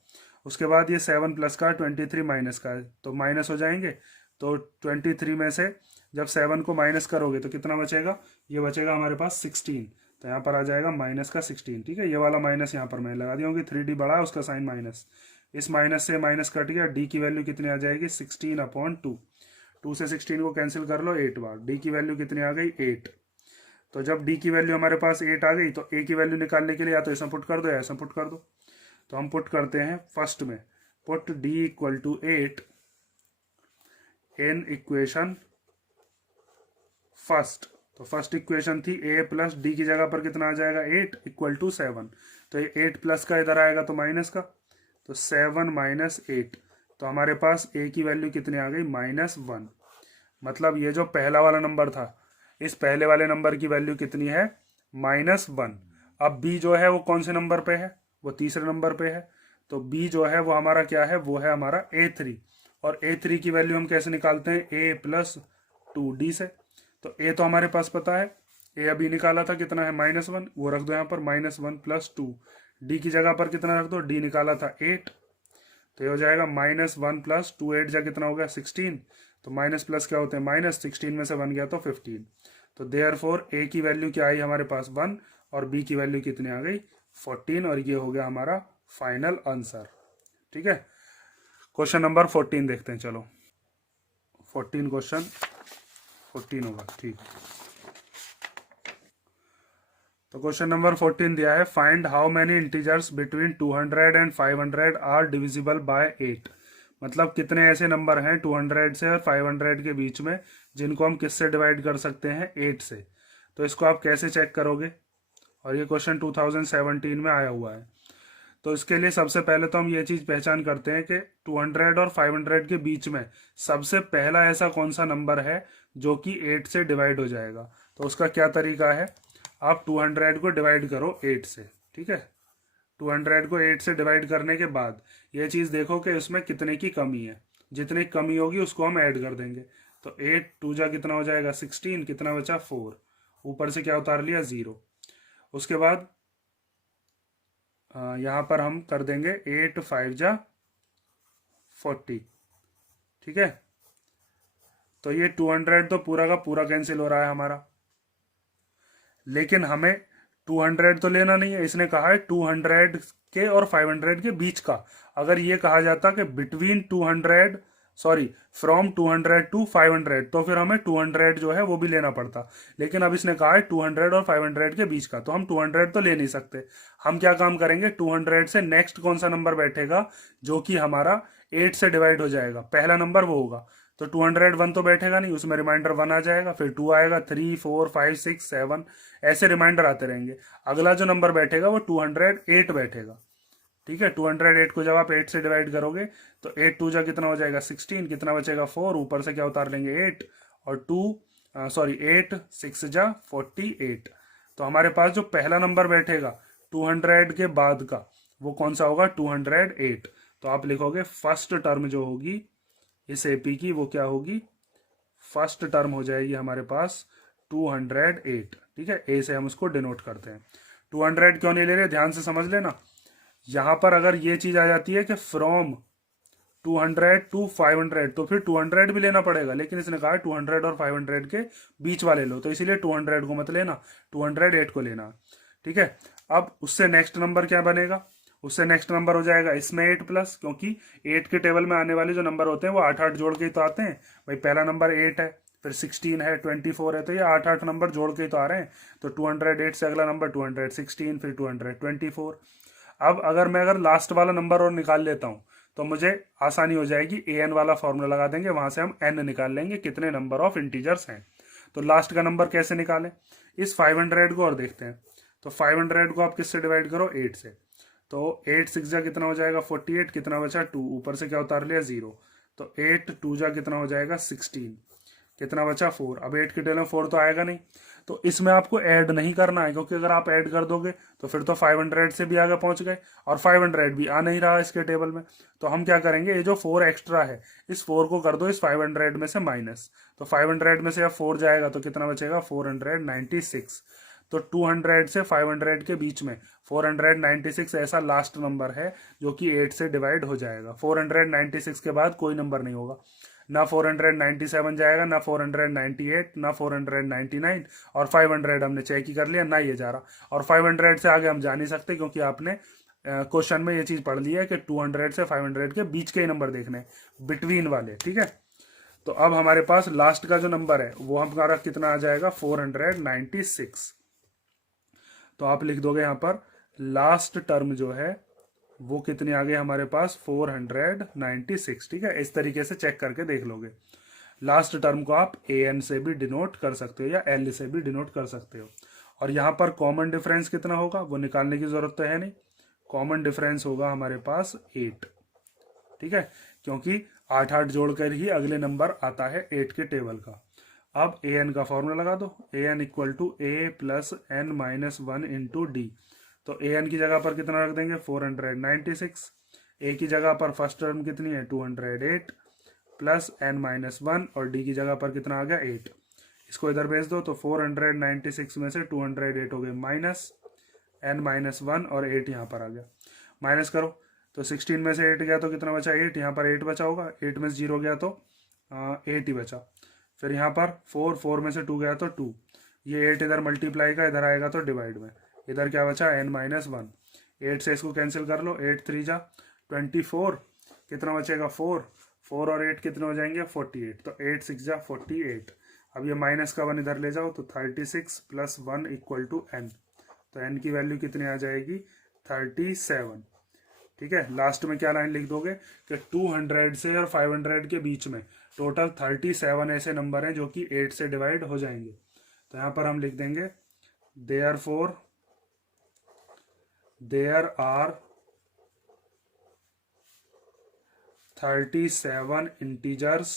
उसके बाद ये 7 प्लस का 23 माइनस का है तो माइनस हो जाएंगे। तो 23 में से जब 7 को माइनस करोगे तो कितना बचेगा, ये बचेगा हमारे पास 16। तो यहाँ पर आ जाएगा माइनस का 16। ठीक है, ये वाला माइनस यहाँ पर मैंने लगा दिया होगी, 3D बड़ा है उसका साइन माइनस, इस माइनस से माइनस कट गया, डी की वैल्यू कितनी आ जाएगी 16/2। 2 से 16 को कैंसिल कर लो 8 बार, डी की वैल्यू कितनी आ गई 8। तो जब डी की वैल्यू हमारे पास 8 आ गई तो ए की वैल्यू निकालने के लिए या तो इसमें पुट कर दो या इसमें पुट कर दो। तो हम पुट करते हैं फर्स्ट में, put d equal to 8 in equation first. तो फर्स्ट इक्वेशन थी a प्लस डी की जगह पर कितना आ जाएगा 8 इक्वल टू 7। तो ये 8 प्लस का इधर आएगा तो माइनस का, तो 7 माइनस 8। तो हमारे पास a की वैल्यू कितनी आ गई -1। मतलब ये जो पहला वाला नंबर था, इस पहले वाले नंबर की वैल्यू कितनी है -1। अब b जो है वो कौन से नंबर पे है, वो तीसरे नंबर पे है। तो b जो है वो हमारा क्या है, वो है हमारा A3। और A3 की वैल्यू हम कैसे निकालते हैं A+2D से। तो a तो हमारे पास पता है, a अभी निकाला था कितना है -1, वो रख दो यहाँ पर -1 + 2। d की जगह पर कितना रख दो, d निकाला था 8, तो ये हो जाएगा -1 + 2, 8 जा कितना हो गया 16। तो माइनस प्लस क्या होते हैं माइनस, 16 में से 1 गया तो 15। तो देयरफॉर a की वैल्यू क्या आई हमारे पास 1 और b की वैल्यू कितनी आ गई 14, और ये हो गया हमारा फाइनल आंसर। ठीक है, क्वेश्चन नंबर 14 देखते हैं। चलो 14 क्वेश्चन 14 होगा, ठीक। तो क्वेश्चन नंबर 14 दिया है, find how many integers between 200 and 500 are divisible by 8। मतलब कितने ऐसे नंबर हैं 200 से और 500 के बीच में जिनको हम किससे डिवाइड कर सकते हैं 8 से। तो इसको आप कैसे चेक करोगे, और ये क्वेश्चन 2017 में आया हुआ है। तो इसके लिए सबसे पहले तो हम ये चीज़ पहचान करते हैं कि 200 और 500 के बीच में सबसे पहला ऐसा कौन सा नंबर है जो कि 8 से डिवाइड हो जाएगा। तो उसका क्या तरीका है, आप 200 को डिवाइड करो 8 से। ठीक है, 200 को 8 से डिवाइड करने के बाद ये चीज़ देखो कि उसमें कितने की कमी है, जितनी कमी होगी उसको हम ऐड कर देंगे। तो 8 2 जा कितना हो जाएगा 16, कितना बचा 4, ऊपर से क्या उतार लिया 0। उसके बाद यहाँ पर हम कर देंगे 8 5 जा 40। ठीक है, तो ये 200 तो पूरा का पूरा कैंसिल हो रहा है हमारा, लेकिन हमें 200 तो लेना नहीं है। इसने कहा है 200 के और 500 के बीच का। अगर ये कहा जाता कि बिटवीन 200 सॉरी फ्रॉम 200 टू 500 तो फिर हमें 200 जो है वो भी लेना पड़ता, लेकिन अब इसने कहा है 200 और 500 के बीच का, तो हम 200 तो ले नहीं सकते। हम क्या काम करेंगे, 200 से नेक्स्ट कौन सा नंबर बैठेगा जो कि हमारा 8 से डिवाइड हो जाएगा, पहला नंबर वो होगा। तो 201 तो बैठेगा नहीं, उसमें रिमाइंडर 1 आ जाएगा, फिर 2 आएगा, 3 4 5 6 7 ऐसे रिमाइंडर आते रहेंगे। अगला जो नंबर बैठेगा वो 208 बैठेगा। ठीक है, 208 को जब आप 8 से डिवाइड करोगे तो 8 2 जा कितना हो जाएगा 16, कितना बचेगा 4, ऊपर से क्या उतार लेंगे 8, और 8 6 जा 48। तो हमारे पास जो पहला नंबर बैठेगा 200 के बाद का वो कौन सा होगा 208। तो आप लिखोगे फर्स्ट टर्म जो होगी इस एपी की वो क्या होगी, फर्स्ट टर्म हो जाएगी हमारे पास 208। ठीक है, ए से हम उसको डिनोट करते हैं। 200 क्यों नहीं ले रहे, ध्यान से समझ लेना। यहां पर अगर ये चीज आ जाती है कि फ्रॉम 200 टू 500 तो फिर 200 भी लेना पड़ेगा, लेकिन इसने कहा 200 और 500 के बीच वाले लो, तो इसीलिए 200 को मत लेना, 208 को लेना। ठीक है, अब उससे नेक्स्ट नंबर क्या बनेगा, उससे नेक्स्ट नंबर हो जाएगा इसमें 8+, क्योंकि 8 के टेबल में आने वाले जो नंबर होते हैं वो 8 8 जोड़ के ही तो आते हैं भाई। पहला नंबर 8 है, फिर 16 है, 24 है, तो ये 8 नंबर जोड़ के ही तो आ रहे हैं। तो 208 से अगला नंबर 216, फिर 224। अब अगर लास्ट वाला नंबर और निकाल लेता हूँ तो मुझे आसानी हो जाएगी, ए एन वाला फॉर्मूला लगा देंगे, वहां से हम एन निकाल लेंगे कितने नंबर ऑफ इंटीजर्स हैं। तो लास्ट का नंबर कैसे निकालें, इस 500 को और देखते हैं। तो 500 को आप किससे डिवाइड करो, 8 से। तो 8 6 जा कितना हो जाएगा 48, कितना बचा 2, ऊपर से क्या उतार लिया 0। तो 8 2 जा कितना हो जाएगा 16, कितना बचा 4। अब 8 की टेबल में 4 तो आएगा नहीं, तो इसमें आपको ऐड नहीं करना है, क्योंकि अगर आप ऐड कर दोगे तो फिर तो 500 से भी आगे पहुंच गए, और 500 भी आ नहीं रहा इसके टेबल में। तो हम क्या करेंगे, ये जो 4 एक्स्ट्रा है, इस 4 को कर दो इस 500 में से माइनस। तो 500 में से अब 4 जाएगा तो कितना बचेगा 496। तो 200 से 500 के बीच में 496 ऐसा लास्ट नंबर है जो कि 8 से डिवाइड हो जाएगा। 496 के बाद कोई नंबर नहीं होगा, ना 497 जाएगा, ना 498, ना 499, और 500 हमने चेक ही कर लिया, ना ये जा रहा। और 500 से आगे हम जा नहीं सकते, क्योंकि आपने क्वेश्चन में ये चीज पढ़ ली है कि 200 से 500 के बीच के ही नंबर देखने, बिटवीन वाले, ठीक है। तो अब हमारे पास लास्ट का जो नंबर है वो हमारा कितना आ जाएगा 496। तो आप लिख दोगे यहां पर लास्ट टर्म जो है वो कितनी आ गई हमारे पास 496, ठीक है। इस तरीके से चेक करके देख लोगे। लास्ट टर्म को आप ए एन से भी डिनोट कर सकते हो या एल से भी डिनोट कर सकते हो। और यहां पर कॉमन डिफरेंस कितना होगा वो निकालने की जरूरत तो है नहीं, कॉमन डिफरेंस होगा हमारे पास 8, ठीक है, क्योंकि 8 जोड़कर ही अगले नंबर आता है 8 के टेबल का। अब ए एन का फॉर्मूला लगा दो, A N equal to A plus N minus 1 into D. तो ए एन की जगह पर कितना रख देंगे 496, ए की जगह पर फर्स्ट टर्म कितनी है 208 प्लस एन माइनस 1, और डी की जगह पर कितना आ गया 8। इसको इधर भेज दो, तो 496 में से 208 हो गए माइनस एन माइनस 1, और 8 यहाँ पर आ गया। माइनस करो तो 16 में से 8 गया तो कितना बचा 8, यहाँ पर 8 बचा होगा, 8 में से 0 गया तो 8 ही बचा। फिर यहाँ पर 4 में से 2 गया तो 2, ये 8 इधर मल्टीप्लाई का इधर आएगा तो डिवाइड में, इधर क्या बचा n माइनस 1। 8 से इसको कैंसिल कर लो, 8 3 जा 24, कितना बचेगा 4 और 8 कितने हो जाएंगे 48। तो 8 6 जा 48। अब ये माइनस का 1 इधर ले जाओ तो 36 प्लस 1 इक्वल टू n। तो n की वैल्यू कितनी आ जाएगी 37, ठीक है। लास्ट में क्या लाइन लिख दोगे कि 200 से और 500 के बीच में टोटल 37 ऐसे नंबर हैं जो कि 8 से डिवाइड हो जाएंगे। तो यहां पर हम लिख देंगे therefore there are 37 integers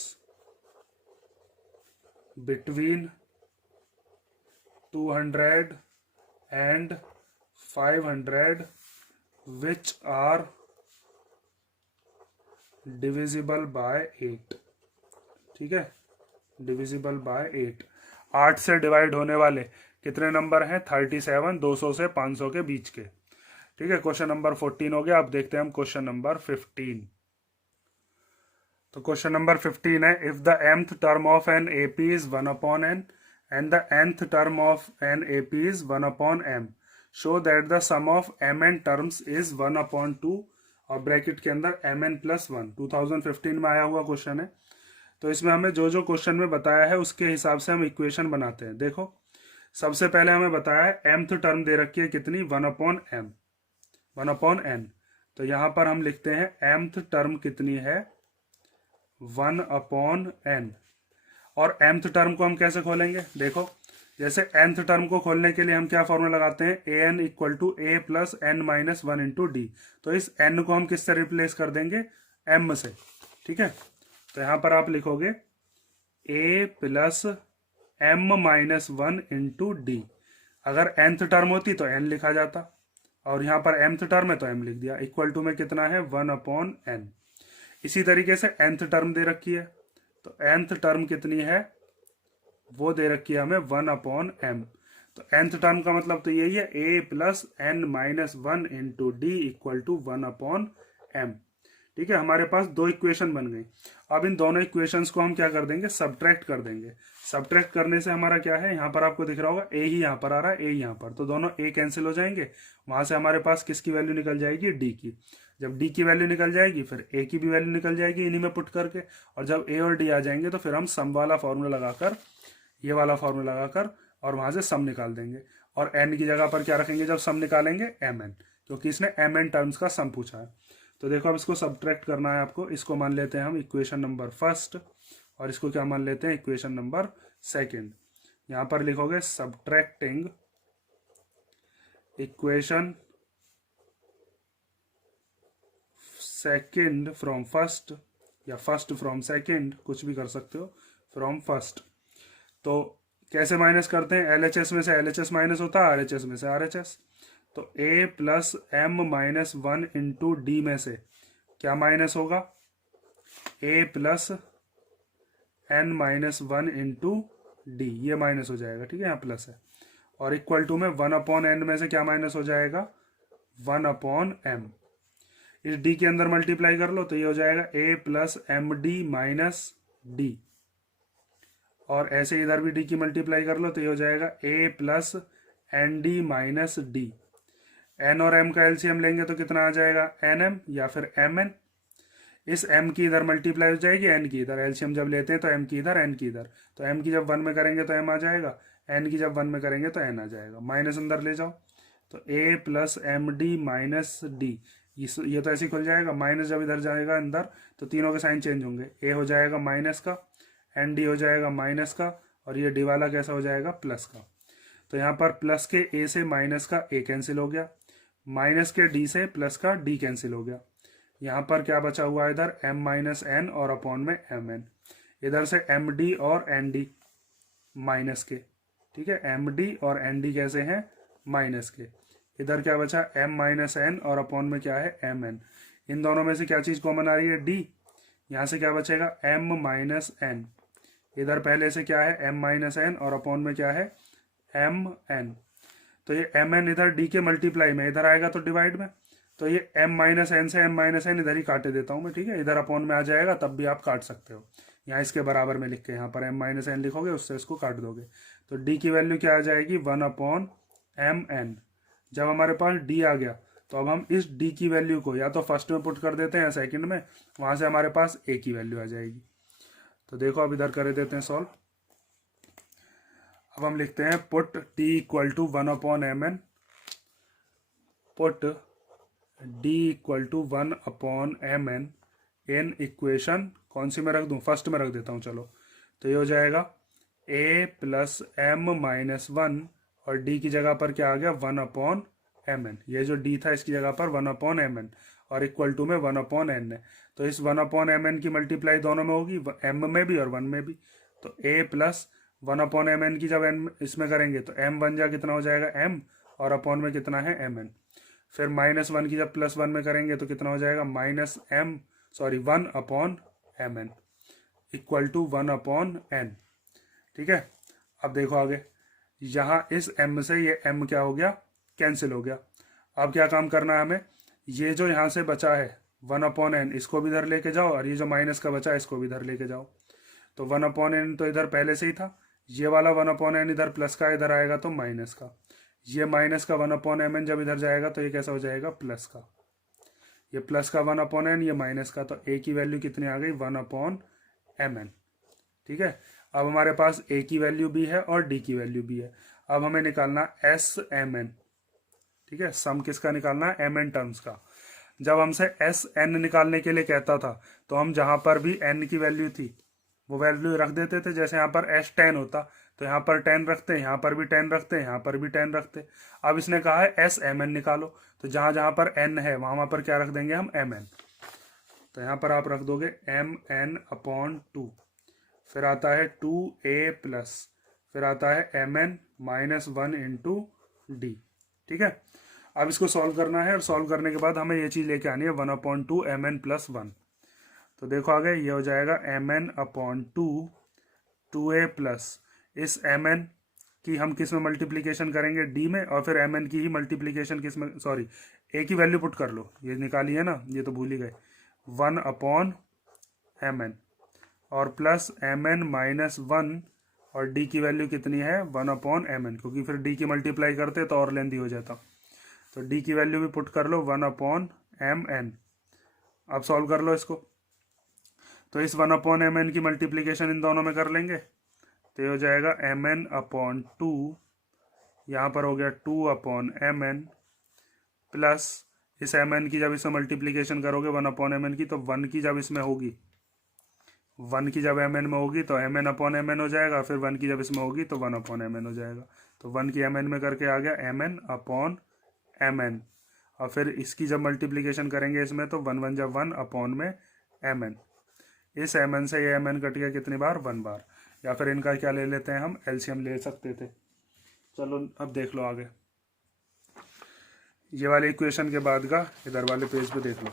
between 200 and 500 which are divisible by 8, ठीक है, डिविजिबल बाय 8। 8 से डिवाइड होने वाले कितने नंबर हैं 37, 200 से 500 के बीच के, ठीक है। क्वेश्चन नंबर 14 हो गया। अब देखते हैं हम क्वेश्चन नंबर 15। तो क्वेश्चन नंबर 15 है, if the mth term of an AP is 1/n and the nth term of an AP is 1/m, show that the sum of mn terms is 1/2, और bracket के अंदर mn plus 1। 2015 में आया हुआ question है। तो इसमें हमें जो जो क्वेश्चन में बताया है उसके हिसाब से हम इक्वेशन बनाते हैं। देखो सबसे पहले हमें बताया है mth टर्म दे रखी है कितनी 1/m 1/n। तो यहां पर हम लिखते हैं mth टर्म कितनी है 1/n। और mth टर्म को हम कैसे खोलेंगे, देखो जैसे nth टर्म को खोलने के लिए हम क्या फॉर्मूला लगाते हैं, A N equal to A plus N minus 1 into D. तो इस n को हम किससे रिप्लेस कर देंगे m से, ठीक है। तो यहां पर आप लिखोगे a plus m minus 1 into D. अगर nth टर्म होती तो n लिखा जाता, और यहां पर mth टर्म है तो m लिख दिया। इक्वल टू में कितना है 1/n। इसी तरीके से nth टर्म दे रखी है, तो nth टर्म कितनी है वो दे रखी है हमें 1/m। तो nth टर्म का मतलब तो यही है a plus N minus 1 into d equal to 1/m, ठीक है। हमारे पास दो इक्वेशन बन गई। अब इन दोनों इक्वेशंस को हम क्या कर देंगे सब्ट्रैक्ट कर देंगे। सब्ट्रैक्ट करने से हमारा क्या है, यहाँ पर आपको दिख रहा होगा a ही यहाँ पर आ रहा है, a यहाँ पर, तो दोनों a कैंसिल हो जाएंगे। वहां से हमारे पास किसकी वैल्यू निकल जाएगी d की। जब डी की वैल्यू निकल जाएगी फिर ए की भी वैल्यू निकल जाएगी इन्हीं में पुट करके, और जब ए और डी आ जाएंगे तो फिर हम सम वाला फॉर्मूला लगाकर, ये वाला फॉर्मूला लगाकर और वहां से सम निकाल देंगे। और एन की जगह पर क्या रखेंगे जब सम निकालेंगे, एम एन, क्योंकि इसने एम एन टर्म्स का सम पूछा है। तो देखो अब इसको सब्ट्रैक्ट करना है आपको। इसको मान लेते हैं हम इक्वेशन नंबर फर्स्ट, और इसको क्या मान लेते हैं, इक्वेशन नंबर सेकेंड। यहां पर लिखोगे subtracting equation second from first, या फर्स्ट फ्रॉम सेकेंड, कुछ भी कर सकते हो, फ्रॉम फर्स्ट। तो कैसे माइनस करते हैं, एलएचएस में से एलएचएस माइनस होता है, आरएचएस में से आरएचएस। तो a plus m minus one into d में से क्या माइनस होगा, a plus N minus one into d, ये माइनस हो जाएगा, ठीक है, यहाँ प्लस है। और इक्वल टू में वन अपॉन एन में से क्या माइनस हो जाएगा, वन अपॉन एम। इस डी के अंदर मल्टीप्लाई कर लो तो ये हो जाएगा a plus M D minus d, और ऐसे इधर भी डी की मल्टीप्लाई कर लो तो ये हो जाएगा a plus n d minus d. N और एम का एलसीएम लेंगे तो कितना आ जाएगा, एन एम या फिर एम एन। इस एम की इधर मल्टीप्लाई हो जाएगी एन की इधर, एलसीएम जब लेते हैं तो एम की इधर एन की इधर, तो एम की जब वन में करेंगे तो एम आ जाएगा, एन की जब वन में करेंगे तो एन आ जाएगा। माइनस अंदर ले जाओ तो A plus M D minus D, ये तो ऐसे ही खुल जाएगा। माइनस जब इधर जाएगा अंदर तो तीनों के साइन चेंज होंगे, ए हो जाएगा माइनस का, एन डी हो जाएगा माइनस का, और ये डी वाला कैसा हो जाएगा, प्लस का। तो यहाँ पर प्लस के ए से माइनस का ए कैंसिल हो गया, माइनस के डी से प्लस का डी कैंसिल हो गया। यहाँ पर क्या बचा हुआ है इधर, एम माइनस एन और अपॉन में एम एन। इधर से एम डी और एन डी माइनस के, ठीक है, एम डी और एन डी कैसे हैं, माइनस के। इधर क्या बचा, एम माइनस एन और अपॉन में क्या है, एम एन। इन दोनों में से क्या चीज कॉमन आ रही है, डी। यहाँ से क्या बचेगा, एम माइनस एन। इधर पहले से क्या है, एम माइनस एन और अपॉन में क्या है, एम एन। तो ये एम एन इधर डी के मल्टीप्लाई में इधर आएगा तो डिवाइड में, तो ये एम माइनस एन से एम माइनस एन इधर ही काटे देता हूँ मैं, ठीक है, इधर अपॉन में आ जाएगा, तब भी आप काट सकते हो। यहाँ इसके बराबर में लिख के यहाँ पर एम माइनस एन लिखोगे, उससे इसको काट दोगे तो डी की वैल्यू क्या आ जाएगी, वन अपॉन एम एन। जब हमारे पास डी आ गया तो अब हम इस डी की वैल्यू को या तो फर्स्ट में पुट कर देते हैं या सेकंड में, वहां से हमारे पास ए की वैल्यू आ जाएगी। तो देखो अब इधर कर देते हैं सॉल्व। अब हम लिखते हैं put d equal to one upon M n, put d equal to one upon M n in equation, कौन सी में रख दूं, फर्स्ट में रख देता हूं चलो। तो ये हो जाएगा ए प्लस एम माइनस वन, और डी की जगह पर क्या आ गया, वन अपॉन एम एन। ये जो डी था इसकी जगह पर वन अपॉन एम एन, और इक्वल टू में वन अपॉन एन है। तो इस वन अपॉन एम एन की मल्टीप्लाई दोनों में होगी, एम में भी और वन में भी। तो A plus one upon M N की जब एन इसमें करेंगे तो एम वन जा कितना हो जाएगा, एम, और अपॉन में कितना है, एम एन। फिर माइनस वन की जब प्लस वन में करेंगे तो कितना हो जाएगा, minus m, sorry one upon M n equal to one upon n, ठीक है। अब देखो आगे, यहाँ इस m से ये m क्या हो गया, कैंसिल हो गया। अब क्या काम करना है हमें, ये जो यहाँ से बचा है वन अपॉन एन, इसको भी इधर लेके जाओ, और ये जो माइनस का बचा है इसको भी इधर लेके जाओ। तो वन अपॉन एन तो इधर पहले से ही था, ये वाला वन अपॉन एन इधर प्लस का, इधर आएगा तो माइनस का। ये माइनस का वन अपॉन एम एन जब इधर जाएगा तो ये कैसा हो जाएगा, प्लस का। ये प्लस का वन अपॉन एन, ये माइनस का, तो ए की वैल्यू कितनी आ गई, वन अपॉन एम एन, ठीक है। अब हमारे पास ए की वैल्यू भी है और डी की वैल्यू भी है। अब हमें निकालना एस एम एन, ठीक है, सम किसका निकालना है, एम एन टर्म्स का। जब हमसे एस एन निकालने के लिए कहता था तो हम जहां पर भी एन की वैल्यू थी वो वैल्यू रख देते थे। जैसे यहाँ पर एस 10 होता तो यहाँ पर 10 रखते, यहाँ पर भी 10 रखते, यहाँ पर भी 10 रखते। अब इसने कहा है एस एम एन निकालो, तो जहां जहां पर एन है वहां पर क्या रख देंगे हम, एम एन। तो यहाँ पर आप रख दोगे एम एन अपॉन टू, फिर आता है 2a प्लस, फिर आता है m n minus one into d, ठीक है। अब इसको सॉल्व करना है, और सॉल्व करने के बाद हमें ये चीज़ लेके आनी है, one upon two m n plus one. तो देखो आगे ये हो जाएगा एम एन अपॉन टू ए प्लस, इस एम एन की हम किस में मल्टीप्लीकेशन करेंगे, डी में, और फिर एम एन की ही मल्टीप्लीकेशन किस में, सॉरी ए की वैल्यू पुट कर लो, ये निकाली है ना, ये तो भूल ही गए, वन अपॉन एम एन और प्लस एम एन माइनस वन, और डी की वैल्यू कितनी है, वन अपॉन एम एन, क्योंकि फिर डी की मल्टीप्लाई करते तो और लेंदी हो जाता। तो डी की वैल्यू भी पुट कर लो, वन अपॉन एम एन आप सॉल्व कर लो इसको। तो इस 1/mn की मल्टीप्लीकेशन इन दोनों में कर लेंगे, तो ये हो जाएगा mn/2, यहाँ पर हो गया 2/mn, प्लस इस mn की जब इसमें मल्टीप्लीकेशन करोगे 1/mn की, तो 1 की जब इसमें होगी, 1 की जब mn में होगी तो mn/mn हो जाएगा, फिर 1 की जब इसमें होगी तो 1/mn हो जाएगा। तो 1 की mn में करके आ गया mn/mn, और फिर इसकी जब मल्टीप्लीकेशन करेंगे इसमें तो 1 1 जब 1/mn, इस mn से ये mn कट गया कितनी बार, 1 बार। या फिर इनका क्या ले लेते हैं हम, एलसीएम ले सकते थे। चलो अब देख लो आगे, ये वाले इक्वेशन के बाद का इधर वाले पेज पे देख लो,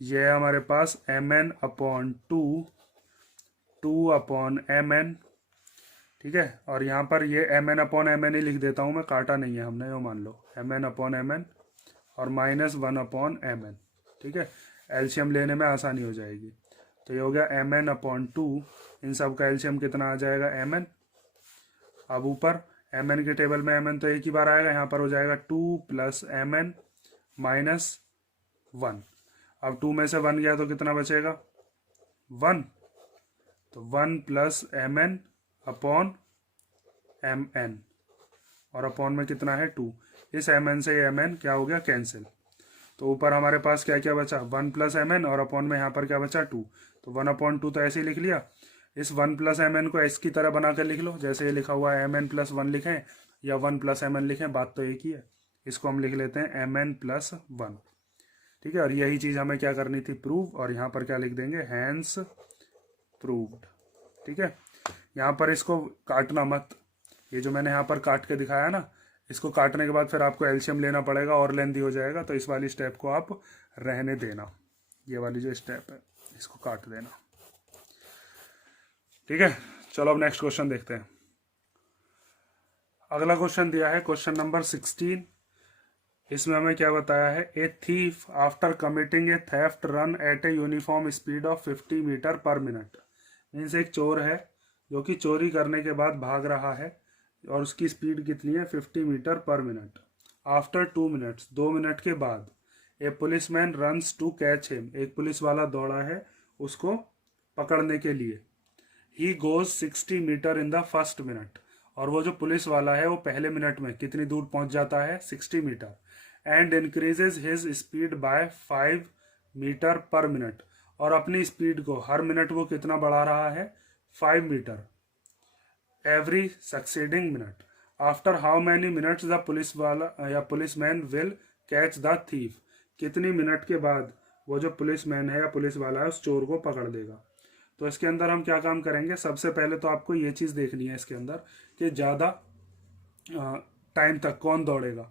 ये है हमारे पास mn/2, 2/mn, ठीक है। और यहाँ पर ये mn/mn ही लिख देता हूँ मैं, काटा नहीं है हमने, यो मान लो mn/mn और -1/mn, ठीक है। एलसीएम लेने में आसानी हो जाएगी। तो ये हो गया mn/2, इन सब का एलसीएम कितना आ जाएगा, mn। अब ऊपर mn के टेबल में mn तो एक ही बार आएगा, यहाँ पर हो जाएगा 2 + mn - 1। अब 2 में से 1 गया तो कितना बचेगा, 1, तो 1 + mn/mn, और अपॉन में कितना है 2, इस mn से ये mn क्या हो गया, कैंसिल। तो ऊपर हमारे पास क्या क्या बचा, 1 + mn, और अपॉन में यहाँ पर क्या बचा 2, तो 1/2 तो ऐसे ही लिख लिया। इस 1 + mn को s की तरह बना कर लिख लो, जैसे ये लिखा हुआ है mn + 1 लिखें या 1 + mn लिखें, बात तो एक ही है। इसको हम लिख लेते हैं mn + 1, ठीक है। और यही चीज़ हमें क्या करनी थी, प्रूव, और यहाँ पर क्या लिख देंगे, हैंस प्रूव्ड, ठीक है। यहाँ पर इसको काटना मत, ये जो मैंने यहाँ पर काट के दिखाया ना, इसको काटने के बाद फिर आपको एलसीएम लेना पड़ेगा और लेंदी हो जाएगा, तो इस वाली स्टेप को आप रहने देना, ये वाली जो स्टेप है इसको काट देना, ठीक है। चलो अब नेक्स्ट क्वेश्चन देखते हैं। अगला क्वेश्चन दिया है क्वेश्चन नंबर 16। इसमें हमें क्या बताया है, a thief after committing a theft run at a uniform speed of 50 metre per minute. Means एक चोर है जो कि चोरी करने के बाद भाग रहा है, और उसकी स्पीड कितनी है, 50 metre per minute. After 2 minutes, 2 minute के बाद, a policeman runs to catch him, एक पुलिस वाला दौड़ा है उसको पकड़ने के लिए। He goes 60 metre in the first minute, और वो जो पुलिस वाला है वो पहले मिनट में कितनी दूर पहुंच जाता है, 60 metre. And increases his speed by 5 metre per minute, और अपनी स्पीड को हर मिनट वो कितना बढ़ा रहा है, 5 metre every succeeding minute. After how many minutes the police वाला या policeman will catch the thief, कितनी मिनट के बाद वो जो पुलिसमैन है या पुलिस वाला है उस चोर को पकड़ देगा। तो इसके अंदर हम क्या काम करेंगे, सबसे पहले तो आपको ये चीज़ देखनी है इसके अंदर कि ज़्यादा टाइम तक कौन दौड़ेगा।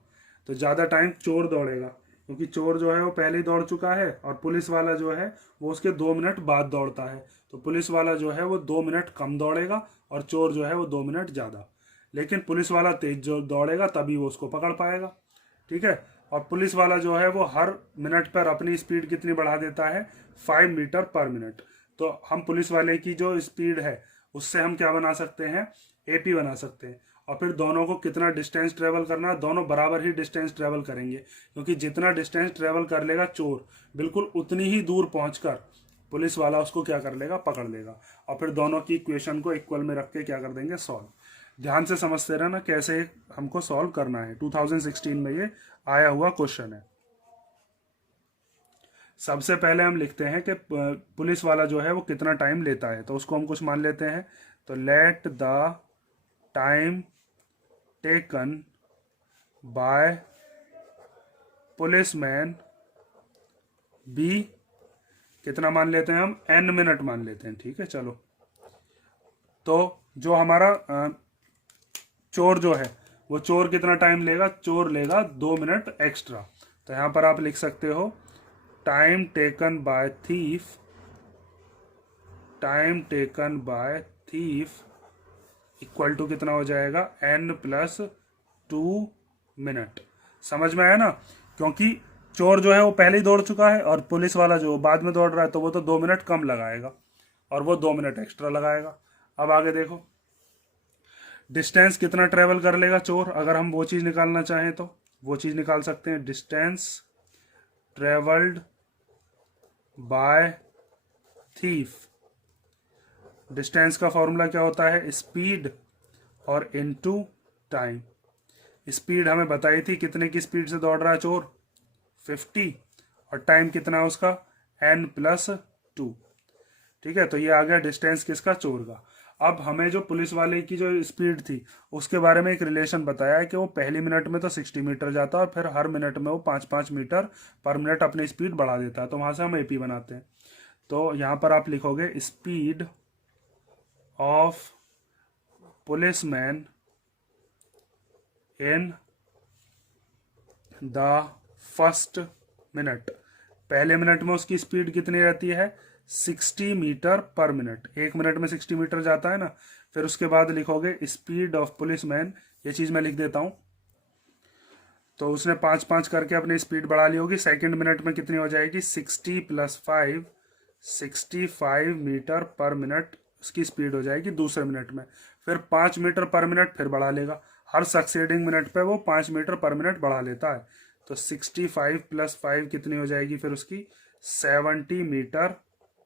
तो ज़्यादा टाइम चोर दौड़ेगा, क्योंकि चोर जो है वो पहले ही दौड़ चुका है, और पुलिस वाला जो है वो उसके 2 मिनट बाद दौड़ता है। तो पुलिस वाला जो है वो 2 मिनट कम दौड़ेगा, और चोर जो है वो 2 मिनट ज़्यादा। लेकिन पुलिस वाला तेज जो दौड़ेगा तभी वो उसको पकड़ पाएगा, ठीक है। और पुलिस वाला जो है वो हर मिनट पर अपनी स्पीड कितनी बढ़ा देता है, 5 मीटर पर मिनट। तो हम पुलिस वाले की जो स्पीड है उससे हम क्या बना सकते हैं, एपी बना सकते हैं। और फिर दोनों को कितना डिस्टेंस ट्रेवल करना है, दोनों बराबर ही डिस्टेंस ट्रेवल करेंगे, क्योंकि जितना डिस्टेंस ट्रेवल कर लेगा चोर, बिल्कुल उतनी ही दूर पहुंचकर पुलिस वाला उसको क्या कर लेगा, पकड़ लेगा। और फिर दोनों की इक्वेशन को इक्वल में रख के क्या कर देंगे, सॉल्व। ध्यान से समझते रहना कैसे हमको सॉल्व करना है, 2016 में ये आया हुआ क्वेश्चन है। सबसे पहले हम लिखते हैं कि पुलिस वाला जो है वो कितना टाइम लेता है, तो उसको हम कुछ मान लेते हैं। तो let the time taken by policeman be, कितना मान लेते हैं हम, n मिनट मान लेते हैं, ठीक है। चलो, तो जो हमारा चोर जो है वो चोर कितना टाइम लेगा, चोर लेगा 2 मिनट एक्स्ट्रा। तो यहां पर आप लिख सकते हो time taken by thief, time taken by thief equal to कितना हो जाएगा, n + 2 मिनट। समझ में आया ना, क्योंकि चोर जो है वो पहले ही दौड़ चुका है, और पुलिस वाला जो बाद में दौड़ रहा है तो वो तो 2 मिनट कम लगाएगा, और वो 2 मिनट एक्स्ट्रा लगाएगा। अब आगे देखो, डिस्टेंस कितना ट्रेवल कर लेगा चोर, अगर हम वो चीज़ निकालना चाहें तो वो चीज़ निकाल सकते हैं। Distance travelled by thief. Distance का फॉर्मूला क्या होता है? स्पीड और इनटू टाइम। स्पीड हमें बताई थी, कितने की स्पीड से दौड़ रहा है चोर? 50। और टाइम कितना है उसका? n+2। ठीक है, तो ये आ गया डिस्टेंस किसका? चोर का। अब हमें जो पुलिस वाले की जो स्पीड थी उसके बारे में एक रिलेशन बताया है कि वो पहली मिनट में तो 60 मीटर जाता है और फिर हर मिनट में वो 5-5 मीटर पर मिनट अपनी स्पीड बढ़ा देता है। तो वहां से हम एपी बनाते हैं। तो यहां पर आप लिखोगे speed of policeman in the first minute. पहले मिनट में उसकी स्पीड कितनी रहती है? 60 मीटर पर मिनट। एक मिनट में 60 मीटर जाता है ना। फिर उसके बाद लिखोगे स्पीड ऑफ पुलिसमैन, ये चीज मैं लिख देता हूं। तो उसने 5-5 करके अपनी स्पीड बढ़ा ली होगी। सेकंड मिनट में कितनी हो जाएगी? 60 + 5, 65 मीटर पर मिनट उसकी स्पीड हो जाएगी दूसरे मिनट में। फिर 5 मीटर पर मिनट फिर बढ़ा लेगा। हर सक्सेडिंग मिनट पे वो 5 मीटर पर मिनट बढ़ा लेता है। तो 65 + 5 कितनी हो जाएगी फिर उसकी? 70 मीटर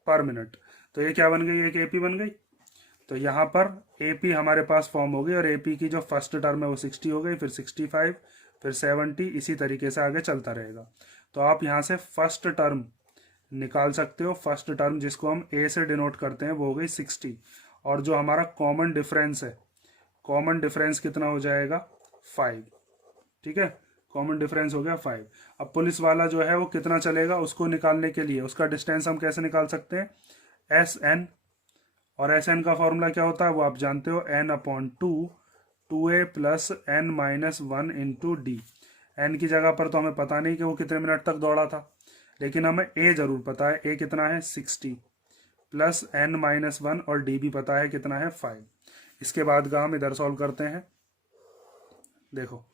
पर मिनट। तो ये क्या बन गई? एक एपी बन गई। तो यहाँ पर एपी हमारे पास फॉर्म हो गई और एपी की जो फर्स्ट टर्म है वो 60 हो गई, फिर 65, फिर 70, इसी तरीके से आगे चलता रहेगा। तो आप यहाँ से फर्स्ट टर्म निकाल सकते हो। फर्स्ट टर्म जिसको हम ए से डिनोट करते हैं वो हो गई 60। और जो हमारा कॉमन डिफरेंस है, कॉमन डिफरेंस कितना हो जाएगा? 5। ठीक है, कॉमन डिफरेंस हो गया 5। अब पुलिस वाला जो है वो कितना चलेगा उसको निकालने के लिए उसका डिस्टेंस हम कैसे निकाल सकते हैं? SN। और SN का फॉर्मूला क्या होता है वो आप जानते हो, n/2, 2a + n-1 × d। n की जगह पर तो हमें पता नहीं कि वो कितने मिनट तक दौड़ा था, लेकिन हमें a जरूर पता है। a कितना है? 60 + n-1 और d भी पता है कितना है? 5। इसके बाद का हम इधर सॉल्व करते हैं। देखो,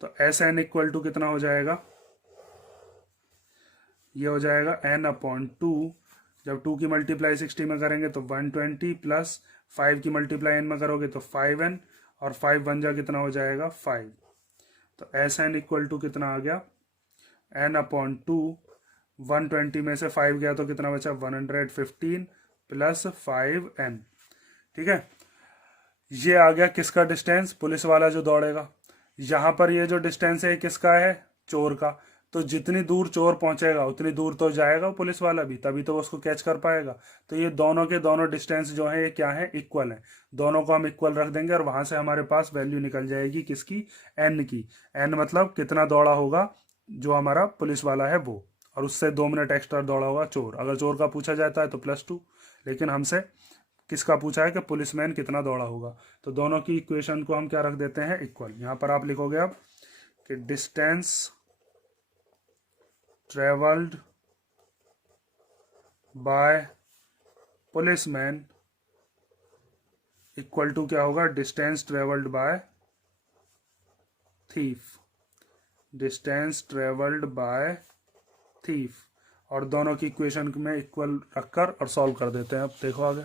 तो SN = कितना हो जाएगा? ये हो जाएगा n/2। जब 2 की मल्टीप्लाई 60 में करेंगे तो 120 + 5 की मल्टीप्लाई n में करोगे तो 5n, और 5 बन जा कितना हो जाएगा? 5। तो SN = कितना आ गया? n/2। 120 में से 5 गया तो कितना बचा? 115 + 5n। ठीक है, ये आ गया किसका डिस्टेंस? पुलिस वाला जो दौड़ेगा। यहां पर ये जो डिस्टेंस है किसका है? चोर का। तो जितनी दूर चोर पहुंचेगा उतनी दूर तो जाएगा पुलिस वाला भी, तभी तो वो उसको कैच कर पाएगा। तो ये दोनों के दोनों डिस्टेंस जो है ये क्या है? इक्वल है। दोनों को हम इक्वल रख देंगे और वहां से हमारे पास वैल्यू निकल जाएगी किसकी? n की। n मतलब कितना दौड़ा होगा जो हमारा पुलिस वाला है वो, और उससे 2 मिनट एक्स्ट्रा दौड़ा होगा चोर। अगर चोर का पूछा जाता है तो +2, लेकिन हमसे किसका पूछा है कि पुलिसमैन कितना दौड़ा होगा। तो दोनों की इक्वेशन को हम क्या रख देते हैं? इक्वल। यहां पर आप लिखोगे अब कि डिस्टेंस ट्रेवल्ड बाय पुलिसमैन = क्या होगा? Distance travelled by thief. Distance travelled by thief. और दोनों की इक्वेशन में इक्वल रखकर और सॉल्व कर देते हैं। अब देखो आगे।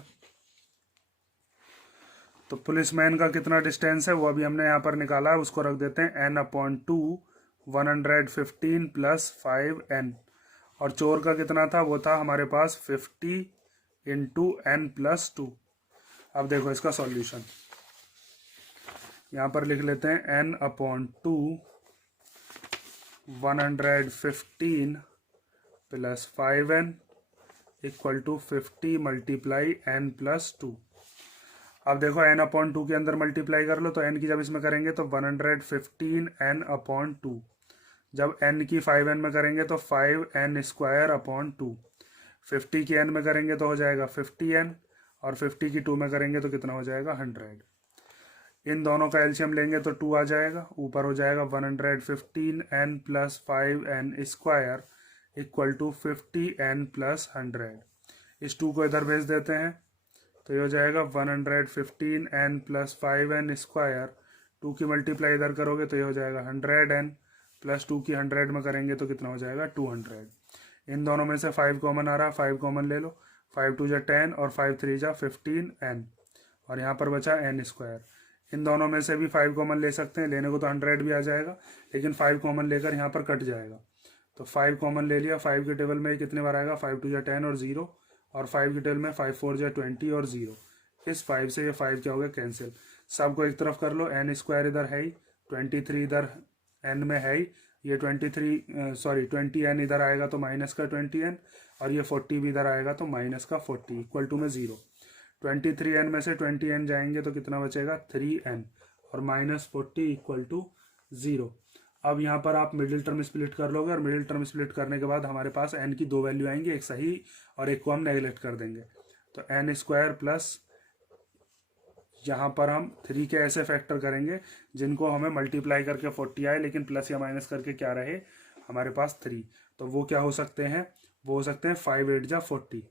तो पुलिसमैन का कितना डिस्टेंस है वो अभी हमने यहाँ पर निकाला है, उसको रख देते हैं n/2, 115 + 5n। और चोर का कितना था? वो था हमारे पास 50 × n+2। अब देखो इसका सॉल्यूशन यहाँ पर लिख लेते हैं n/2, 115 + 5n = 50 × n+2। अब देखो n/2 के अंदर मल्टीप्लाई कर लो, तो n की जब इसमें करेंगे तो 115 n/2। जब n की 5n में करेंगे तो 5n²/2। 50 की n में करेंगे तो हो जाएगा 50n, और 50 की 2 में करेंगे तो कितना हो जाएगा? 100। इन दोनों का एलसीएम लेंगे तो 2 आ जाएगा, ऊपर हो जाएगा 115n + 5n² = 50n + 100। इस 2 को इधर भेज देते हैं तो ये हो जाएगा 115n + 5n²। 2 की मल्टीप्लाई इधर करोगे तो ये हो जाएगा 100n, + 2 की 100 में करेंगे तो कितना हो जाएगा? 200। इन दोनों में से 5 कॉमन आ रहा है, 5 कॉमन ले लो। 5 × 2 = 10 और 5 × 3 = 15n, और यहाँ पर बचा n²। इन दोनों में से भी 5 कॉमन ले सकते हैं, लेने को तो 100 भी आ जाएगा, लेकिन 5 कॉमन लेकर यहाँ पर कट जाएगा। तो 5 कॉमन ले लिया, 5 के टेबल में कितने बार आएगा, 5 टू या 10 और 0, और 5 के टेबल में 5 4 या 20 और 0। इस 5 से ये 5 क्या हो गया, कैंसिल। सबको एक तरफ कर लो, n स्क्वायर इधर है ही, 23 इधर n में है ही, ये 20n इधर आएगा तो माइनस का 20n, और ये 40 भी इधर आएगा तो माइनस का 40 इक्वल टू में 0। 23n में से 20n जाएंगे तो कितना बचेगा, 3n, और माइनस 40 इक्वल टू 0। अब यहाँ पर आप मिडिल टर्म स्प्लिट कर लोगे, और मिडिल टर्म स्प्लिट करने के बाद हमारे पास n की दो वैल्यू आएंगी, एक सही और एक को हम नेगलेक्ट कर देंगे। तो n स्क्वायर प्लस यहाँ पर हम 3 के ऐसे फैक्टर करेंगे जिनको हमें मल्टीप्लाई करके 40 आए, लेकिन प्लस या माइनस करके क्या रहे हमारे पास 3। तो वो क्या हो सकते हैं, वो हो सकते हैं 5 8 जा 40।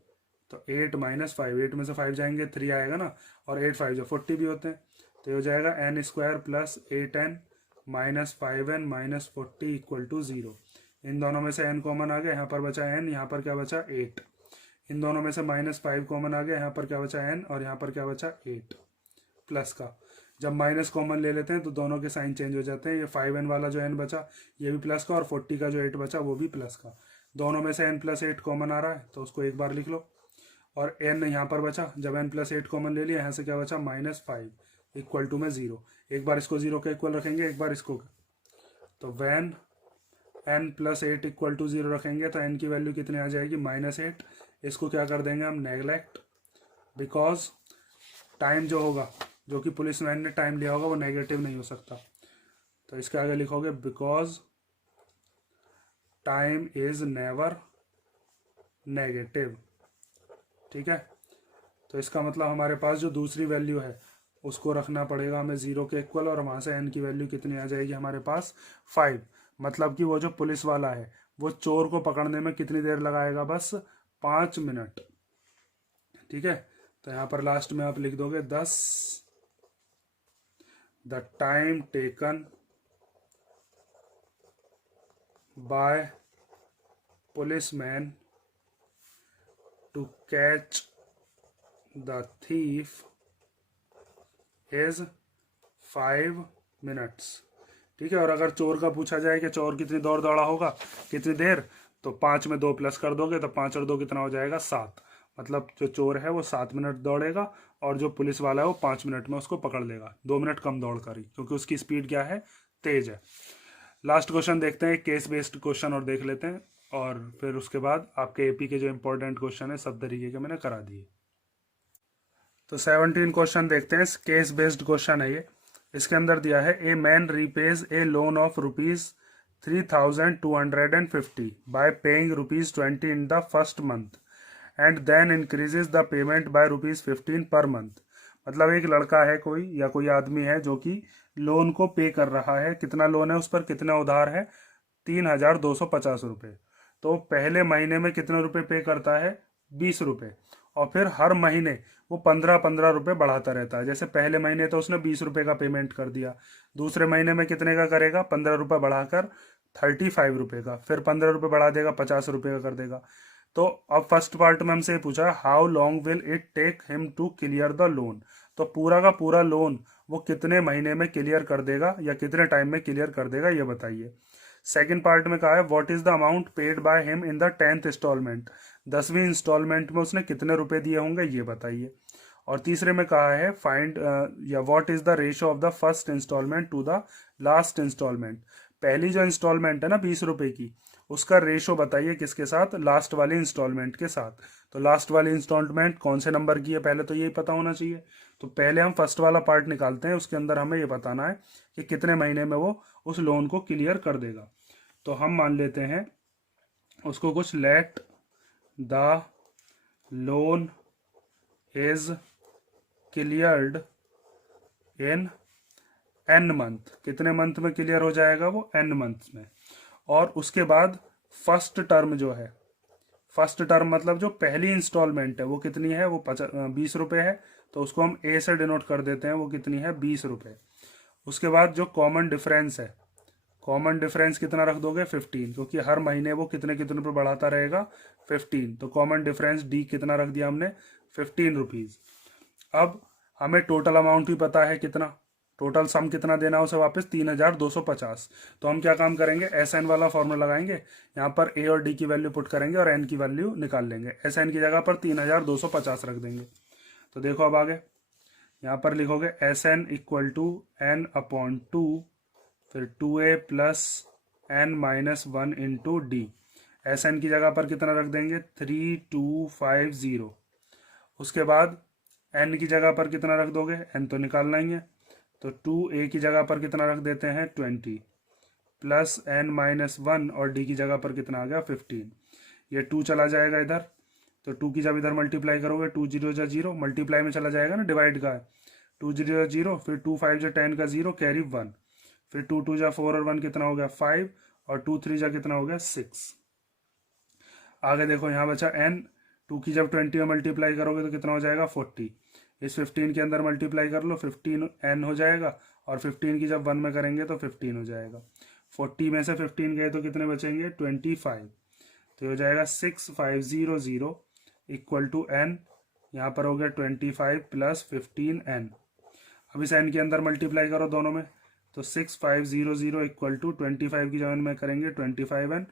तो 8 माइनस 5, 8 में से 5 जाएंगे 3 आएगा ना, और 8 5 जा 40 भी होते हैं। तो ये हो जाएगा n square plus 8n minus 5n minus 40 equal to 0। इन दोनों में से n कॉमन आ गया, यहाँ पर बचा n, यहाँ पर क्या बचा 8। इन दोनों में से माइनस 5 कॉमन आ गया, यहाँ पर क्या बचा n, और यहाँ पर क्या बचा 8 प्लस का। जब माइनस कॉमन ले लेते हैं तो दोनों के साइन चेंज हो जाते हैं। ये 5n वाला जो n बचा ये भी प्लस का, और 40 का जो 8 बचा वो भी प्लस का। दोनों में से n प्लस 8 कॉमन आ रहा है तो उसको एक बार लिख लो, और n यहाँ पर बचा, जब n प्लस 8 कॉमन ले लिया यहाँ से क्या बचा माइनस 5 इक्वल टू में 0। एक बार इसको 0 के इक्वल रखेंगे, एक बार इसको, तो when n plus 8 equal to 0 रखेंगे तो n की वैल्यू कितनी आ जाएगी, -8। इसको क्या कर देंगे हम, नेगलेक्ट, बिकॉज टाइम जो होगा, जो कि पुलिसमैन ने टाइम लिया होगा, वो नेगेटिव नहीं हो सकता। तो इसके आगे लिखोगे because time is never negative. ठीक है, तो इसका मतलब हमारे पास जो दूसरी वैल्यू है उसको रखना पड़ेगा हमें 0 के इक्वल, और वहाँ से n की वैल्यू कितनी आ जाएगी हमारे पास 5। मतलब कि वो जो पुलिस वाला है वो चोर को पकड़ने में कितनी देर लगाएगा, बस 5 मिनट। ठीक है, तो यहाँ पर लास्ट में आप लिख दोगे 10, the time taken by policeman to catch the thief is 5 minutes. ठीक है, और अगर चोर का पूछा जाए कि चोर कितनी दौड़ दौड़ा होगा, कितनी देर, तो 5 में 2 प्लस कर दोगे तो 5 और 2 कितना हो जाएगा 7। मतलब जो चोर है वो 7 मिनट दौड़ेगा, और जो पुलिस वाला है वो 5 मिनट में उसको पकड़ लेगा, 2 मिनट कम दौड़ कर ही, क्योंकि उसकी स्पीड क्या है, तेज है। लास्ट क्वेश्चन देखते हैं, केस बेस्ड क्वेश्चन और देख लेते हैं, और फिर उसके बाद आपके एपी के जो इंपॉर्टेंट क्वेश्चन है सब तरीके के मैंने करा दिए। तो 17 क्वेश्चन देखते हैं, केस बेस्ड क्वेश्चन है ये। इसके अंदर दिया है a man repays a loan of ₹3,250 by paying ₹20 in the first month and then increases the payment by ₹15 per month. मतलब एक लड़का है कोई, या कोई आदमी है जो कि लोन को पे कर रहा है। कितना लोन है, उस पर कितना उधार है, 3,250 रुपये। तो पहले महीने में कितने रुपए पे करता है, 20 रुपये, और फिर हर महीने वो 15-15 रुपये बढ़ाता रहता है। जैसे पहले महीने तो उसने 20 रुपये का पेमेंट कर दिया, दूसरे महीने में कितने का करेगा, 15 रुपये बढ़ाकर 35 रुपये का, फिर 15 रुपये बढ़ा देगा, 50 रुपये का कर देगा। तो अब फर्स्ट पार्ट में हमसे पूछा how long will it take him to clear the loan. तो पूरा का पूरा लोन वो कितने महीने में क्लियर कर देगा, या कितने टाइम में क्लियर कर देगा, ये बताइए। सेकंड पार्ट में कहा है what is the amount paid by him in the 10th instalment. 10वीं इंस्टॉलमेंट में उसने कितने रुपए दिए होंगे, ये बताइए। और तीसरे में कहा है फाइंड या what is the ratio of the first instalment to the last instalment. पहली जो इंस्टॉलमेंट है ना 20 रुपए की, उसका रेशो बताइए किसके साथ, लास्ट वाली इंस्टॉलमेंट के साथ। तो लास्ट वाली इंस्टॉलमेंट कौन से नंबर की है, पहले तो यही पता होना चाहिए। तो पहले हम फर्स्ट वाला पार्ट निकालते हैं, उसके अंदर हमें ये बताना है कि कितने महीने में वो उस लोन को क्लियर कर देगा। तो हम मान लेते हैं उसको कुछ, let the loan is cleared in n month. कितने मंथ में क्लियर हो जाएगा वो, n मंथ में। और उसके बाद फर्स्ट टर्म जो है, फर्स्ट टर्म मतलब जो पहली इंस्टॉलमेंट है वो कितनी है, वो 20 रुपये है, तो उसको हम a से डिनोट कर देते हैं, वो कितनी है 20 रुपये। उसके बाद जो कॉमन डिफरेंस है, कॉमन डिफरेंस कितना रख दोगे 15, क्योंकि हर महीने वो कितने कितने रुपये बढ़ाता रहेगा 15। तो कॉमन डिफरेंस d कितना रख दिया हमने, 15 रुपीज़। अब हमें टोटल अमाउंट भी पता है कितना, टोटल सम कितना देना है उसे वापस 3250। तो हम क्या काम करेंगे, एस एन वाला फॉर्मूला लगाएंगे, यहाँ पर ए और डी की वैल्यू पुट करेंगे और एन की वैल्यू निकाल लेंगे। एस एन की जगह पर 3250 रख देंगे। तो देखो अब आगे यहाँ पर लिखोगे S n equal to n upon 2, फिर 2a plus N minus 1 into d. S n की जगह पर कितना रख देंगे 3250। उसके बाद एन की जगह पर कितना रख दोगे, एन तो निकालना ही है, तो 2a की जगह पर कितना रख देते हैं 20 प्लस एन माइनस 1 और डी की जगह पर कितना आ गया 15। ये 2 चला जाएगा इधर, तो 2 की जब इधर मल्टीप्लाई करोगे 2 जीरो जा जीरो, मल्टीप्लाई में चला जाएगा ना, डिवाइड का है, 2 जीरो जा जीरो, फिर 2 5 जा 10 का 0 कैरी 1, फिर 2 2 जा 4 और 1 कितना हो गया 5 और 2 3 जा कितना हो गया 6। आगे देखो यहाँ बचा n, 2 की जब 20 में मल्टीप्लाई करोगे तो कितना हो जाएगा 40। इस 15 के अंदर मल्टीप्लाई कर लो, 15 n हो जाएगा, और 15 की जब 1 में करेंगे तो 15 हो जाएगा। 40 में से 15 गए तो कितने बचेंगे 25। तो हो जाएगा 6500 इक्वल टू n, यहाँ पर हो गया 25 प्लस 15n। अब इस n के अंदर मल्टीप्लाई करो दोनों में, तो 6500 इक्वल टू 25 की जगह में करेंगे 25n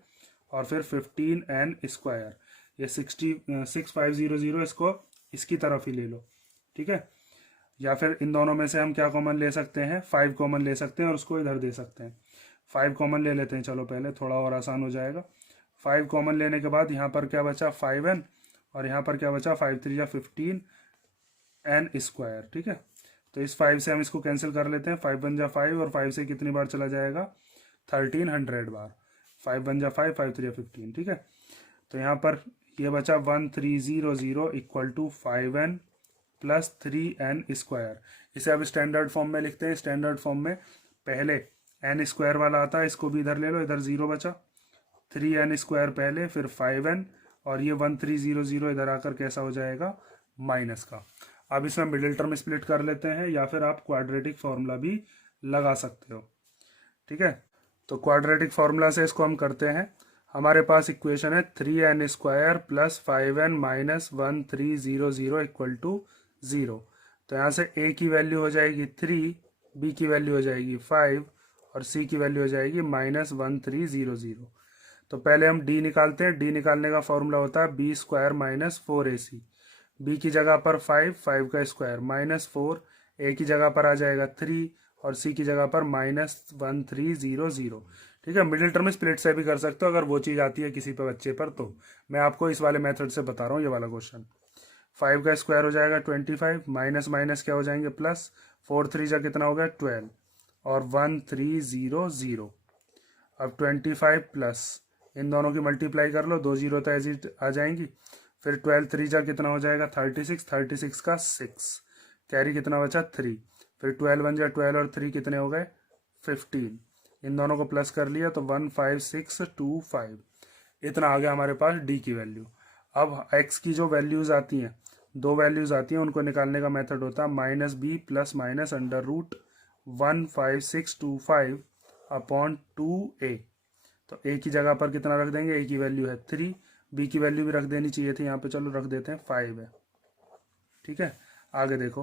और फिर 15n स्क्वायर। ये 6500 इसको इसकी तरफ ही ले लो, ठीक है। या फिर इन दोनों में से हम क्या कॉमन ले सकते हैं, 5 कॉमन ले सकते हैं और उसको इधर दे सकते हैं। 5 कॉमन ले लेते हैं, चलो पहले थोड़ा और आसान हो जाएगा। 5 कॉमन लेने के बाद यहाँ पर क्या बचा 5n और यहाँ पर क्या बचा 5 3 या 15n स्क्वायर, ठीक है। तो इस 5 से हम इसको कैंसिल कर लेते हैं, 5 बन जा 5 और 5 से कितनी बार चला जाएगा 1300 बार, 5 बन जा 5 5 3 15, ठीक है। तो यहाँ पर ये बचा 1300 equal to 5n plus 3n square. इसे अब स्टैंडर्ड फॉर्म में लिखते हैं। स्टैंडर्ड फॉर्म में पहले n स्क्वायर वाला आता है, इसको भी इधर ले लो, इधर 0 बचा, 3n स्क्वायर पहले, फिर 5n और ये 1300 इधर आकर कैसा हो जाएगा माइनस का। अब इसमें मिडिल टर्म स्प्लिट कर लेते हैं या फिर आप क्वाड्रेटिक फॉर्मूला भी लगा सकते हो, ठीक है। तो क्वाड्रेटिक फार्मूला से इसको हम करते हैं। हमारे पास इक्वेशन है 3n square plus 5n minus 1300 equal to 0। तो यहाँ से a की वैल्यू हो जाएगी 3, b की वैल्यू हो जाएगी 5 और c की वैल्यू हो जाएगी माइनस 1300। तो पहले हम d निकालते हैं। d निकालने का फॉर्मूला होता है b square minus 4ac। b की जगह पर 5 का स्क्वायर माइनस 4, a की जगह पर आ जाएगा 3 और c की जगह पर माइनस 1300, ठीक है। मिडिल टर्म स्प्लिट से भी कर सकते हो अगर वो चीज़ आती है किसी पे बच्चे पर। तो मैं आपको इस वाले मेथड से बता रहा हूँ, ये वाला क्वेश्चन। 5 का स्क्वायर हो जाएगा 25, माइनस माइनस क्या हो जाएंगे प्लस, 4 3 जा कितना हो गया 12 और 1300। अब 25 प्लस इन दोनों की मल्टीप्लाई कर लो, 2 जीरो तो ऐसी आ जाएंगी, फिर 12 3 जा कितना हो जाएगा 36, 36 का 6 कैरी कितना बचा 3, फिर 12 बन जाए 12 और 3 कितने हो गए 15। इन दोनों को प्लस कर लिया तो 15625 इतना आ गया हमारे पास d की वैल्यू। अब x की जो वैल्यूज आती हैं, 2 वैल्यूज आती हैं, उनको निकालने का मेथड होता है minus b plus minus under root 15625 upon 2a। तो a की जगह पर कितना रख देंगे, a की वैल्यू है 3, b की वैल्यू भी रख देनी चाहिए थी, यहाँ पे चलो रख देते हैं 5 है, ठीक है। आगे देखो,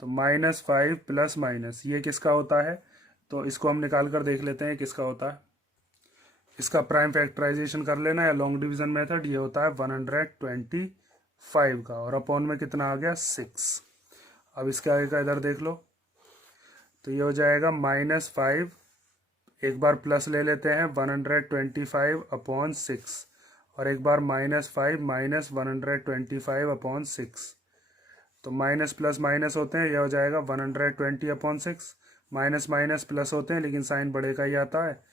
तो -5 प्लस माइनस ये किसका होता है, तो इसको हम निकाल कर देख लेते हैं किसका होता है। इसका प्राइम फैक्टराइजेशन कर लेना है, लॉन्ग डिवीजन मेथड। ये होता है 125 का और अपॉन में कितना आ गया 6। अब इसके आगे का इधर देख लो, तो ये हो जाएगा -5, एक बार प्लस ले लेते हैं 125 अपॉन 6 और एक बार -5 माइनस 125 अपॉन 6। तो माइनस प्लस माइनस होते हैं, यह हो जाएगा 120 अपॉन 6। माइनस माइनस प्लस होते हैं लेकिन साइन बड़े का ही आता है।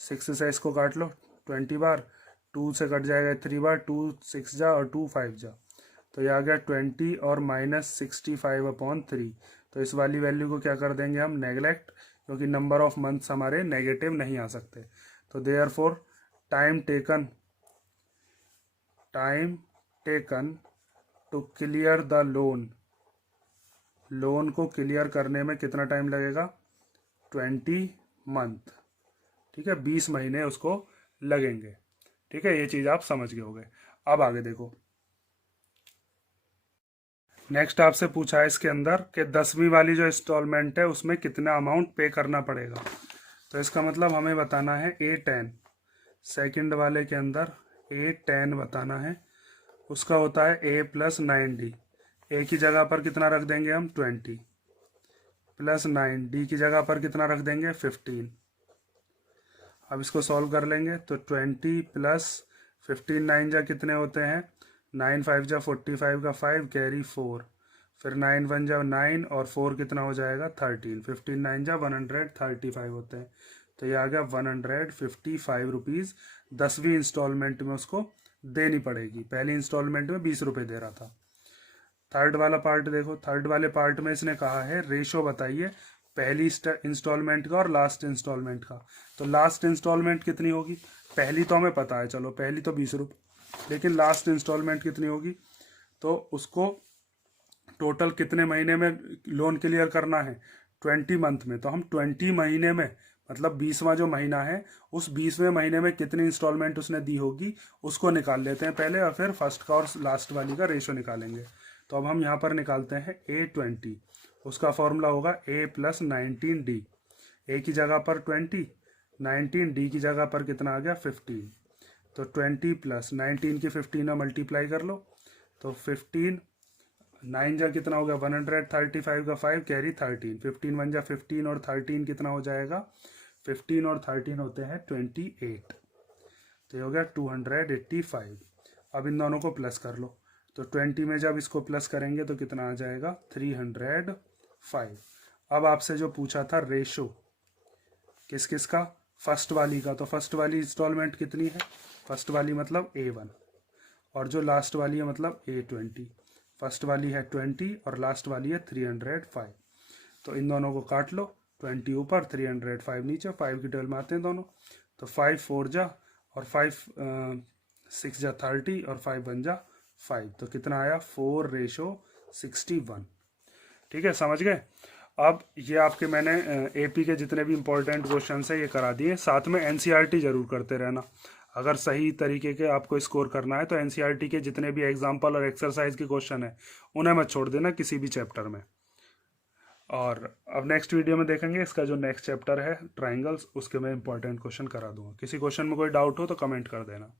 6 से इसको काट लो 20 बार, 2 से कट जाएगा 3 बार, 2 6 जा और 2 5 जा, तो ये आ गया 20 और -65 अपॉन 3। तो इस वाली वैल्यू को क्या कर देंगे हम नेगलेक्ट, क्योंकि नंबर ऑफ मंथ्स हमारे नेगेटिव नहीं आ सकते। तो therefore time taken to clear the loan को क्लियर करने में कितना टाइम लगेगा 20 मंथ, ठीक है, 20 महीने उसको लगेंगे, ठीक है। ये चीज़ आप समझ गए होगे। अब आगे देखो, नेक्स्ट आपसे पूछा है इसके अंदर कि 10वीं वाली जो इंस्टॉलमेंट है उसमें कितना अमाउंट पे करना पड़ेगा। तो इसका मतलब हमें बताना है A10। सेकंड वाले के अंदर A10 बताना है, उसका होता है A+9D। ए की जगह पर कितना रख देंगे हम 20 प्लस 9, डी की जगह पर कितना रख देंगे 15। अब इसको सॉल्व कर लेंगे तो 20 प्लस 15 9 जा कितने होते हैं 9 5 जा 45 का 5 कैरी 4, फिर 9 1 जा 9 और 4 कितना हो जाएगा 13, 15 9 जा 135 होते हैं। तो ये आ गया 155 रुपीज़ 10वीं इंस्टॉलमेंट में उसको देनी पड़ेगी। पहली इंस्टॉलमेंट में 20 रुपये दे रहा था। थर्ड वाला पार्ट देखो, थर्ड वाले पार्ट में इसने कहा है रेशो बताइए पहली इंस्टॉलमेंट का और लास्ट इंस्टॉलमेंट का। तो लास्ट इंस्टॉलमेंट कितनी होगी, पहली तो हमें पता है, चलो पहली तो 20 रुपये, लेकिन लास्ट इंस्टॉलमेंट कितनी होगी, तो उसको टोटल कितने महीने में लोन क्लियर करना है 20 मंथ में। तो हम 20 महीने में मतलब 20वां जो महीना है उस 20वें महीने में कितनी इंस्टॉलमेंट उसने दी होगी उसको निकाल लेते हैं पहले, और फिर फर्स्ट का और लास्ट वाली का रेशो निकालेंगे। तो अब हम यहाँ पर निकालते हैं A20, उसका फॉर्मूला होगा A+19D। ए की जगह पर 20, 19, डी की जगह पर कितना आ गया 15। तो 20 प्लस 19 की 15 में मल्टीप्लाई कर लो तो 15, 9 जा कितना हो गया 135 का 5 कैरी 13, 15 1 जा 15 और 13 कितना हो जाएगा 15 और 13 होते हैं 28। तो ये हो गया 285। अब इन दोनों को प्लस कर लो तो 20 में जब इसको प्लस करेंगे तो कितना आ जाएगा 305। अब आपसे जो पूछा था रेशो किस किस का, फर्स्ट वाली का, तो फर्स्ट वाली इंस्टॉलमेंट कितनी है, फर्स्ट वाली मतलब A1 और जो लास्ट वाली है मतलब A20। फर्स्ट वाली है 20 और लास्ट वाली है 305। तो इन दोनों को काट लो, 20 ऊपर 305 नीचे, 5 की 12 मारते हैं दोनों, तो 5 4 जा और 5 6 जा 30 और 5 1 जा 5, तो कितना आया 4:61। ठीक है, समझ गए। अब ये आपके मैंने एपी के जितने भी इंपॉर्टेंट क्वेश्चन है ये करा दिए। साथ में एनसीईआरटी जरूर करते रहना, अगर सही तरीके के आपको स्कोर करना है तो एनसीईआरटी के जितने भी एग्जाम्पल और एक्सरसाइज के क्वेश्चन है उन्हें मत छोड़ देना किसी भी चैप्टर में। और अब नेक्स्ट वीडियो में देखेंगे इसका जो नेक्स्ट चैप्टर है ट्राइंगल्स, उसके मैं इंपॉर्टेंट क्वेश्चन करा दूंगा। किसी क्वेश्चन में कोई डाउट हो तो कमेंट कर देना।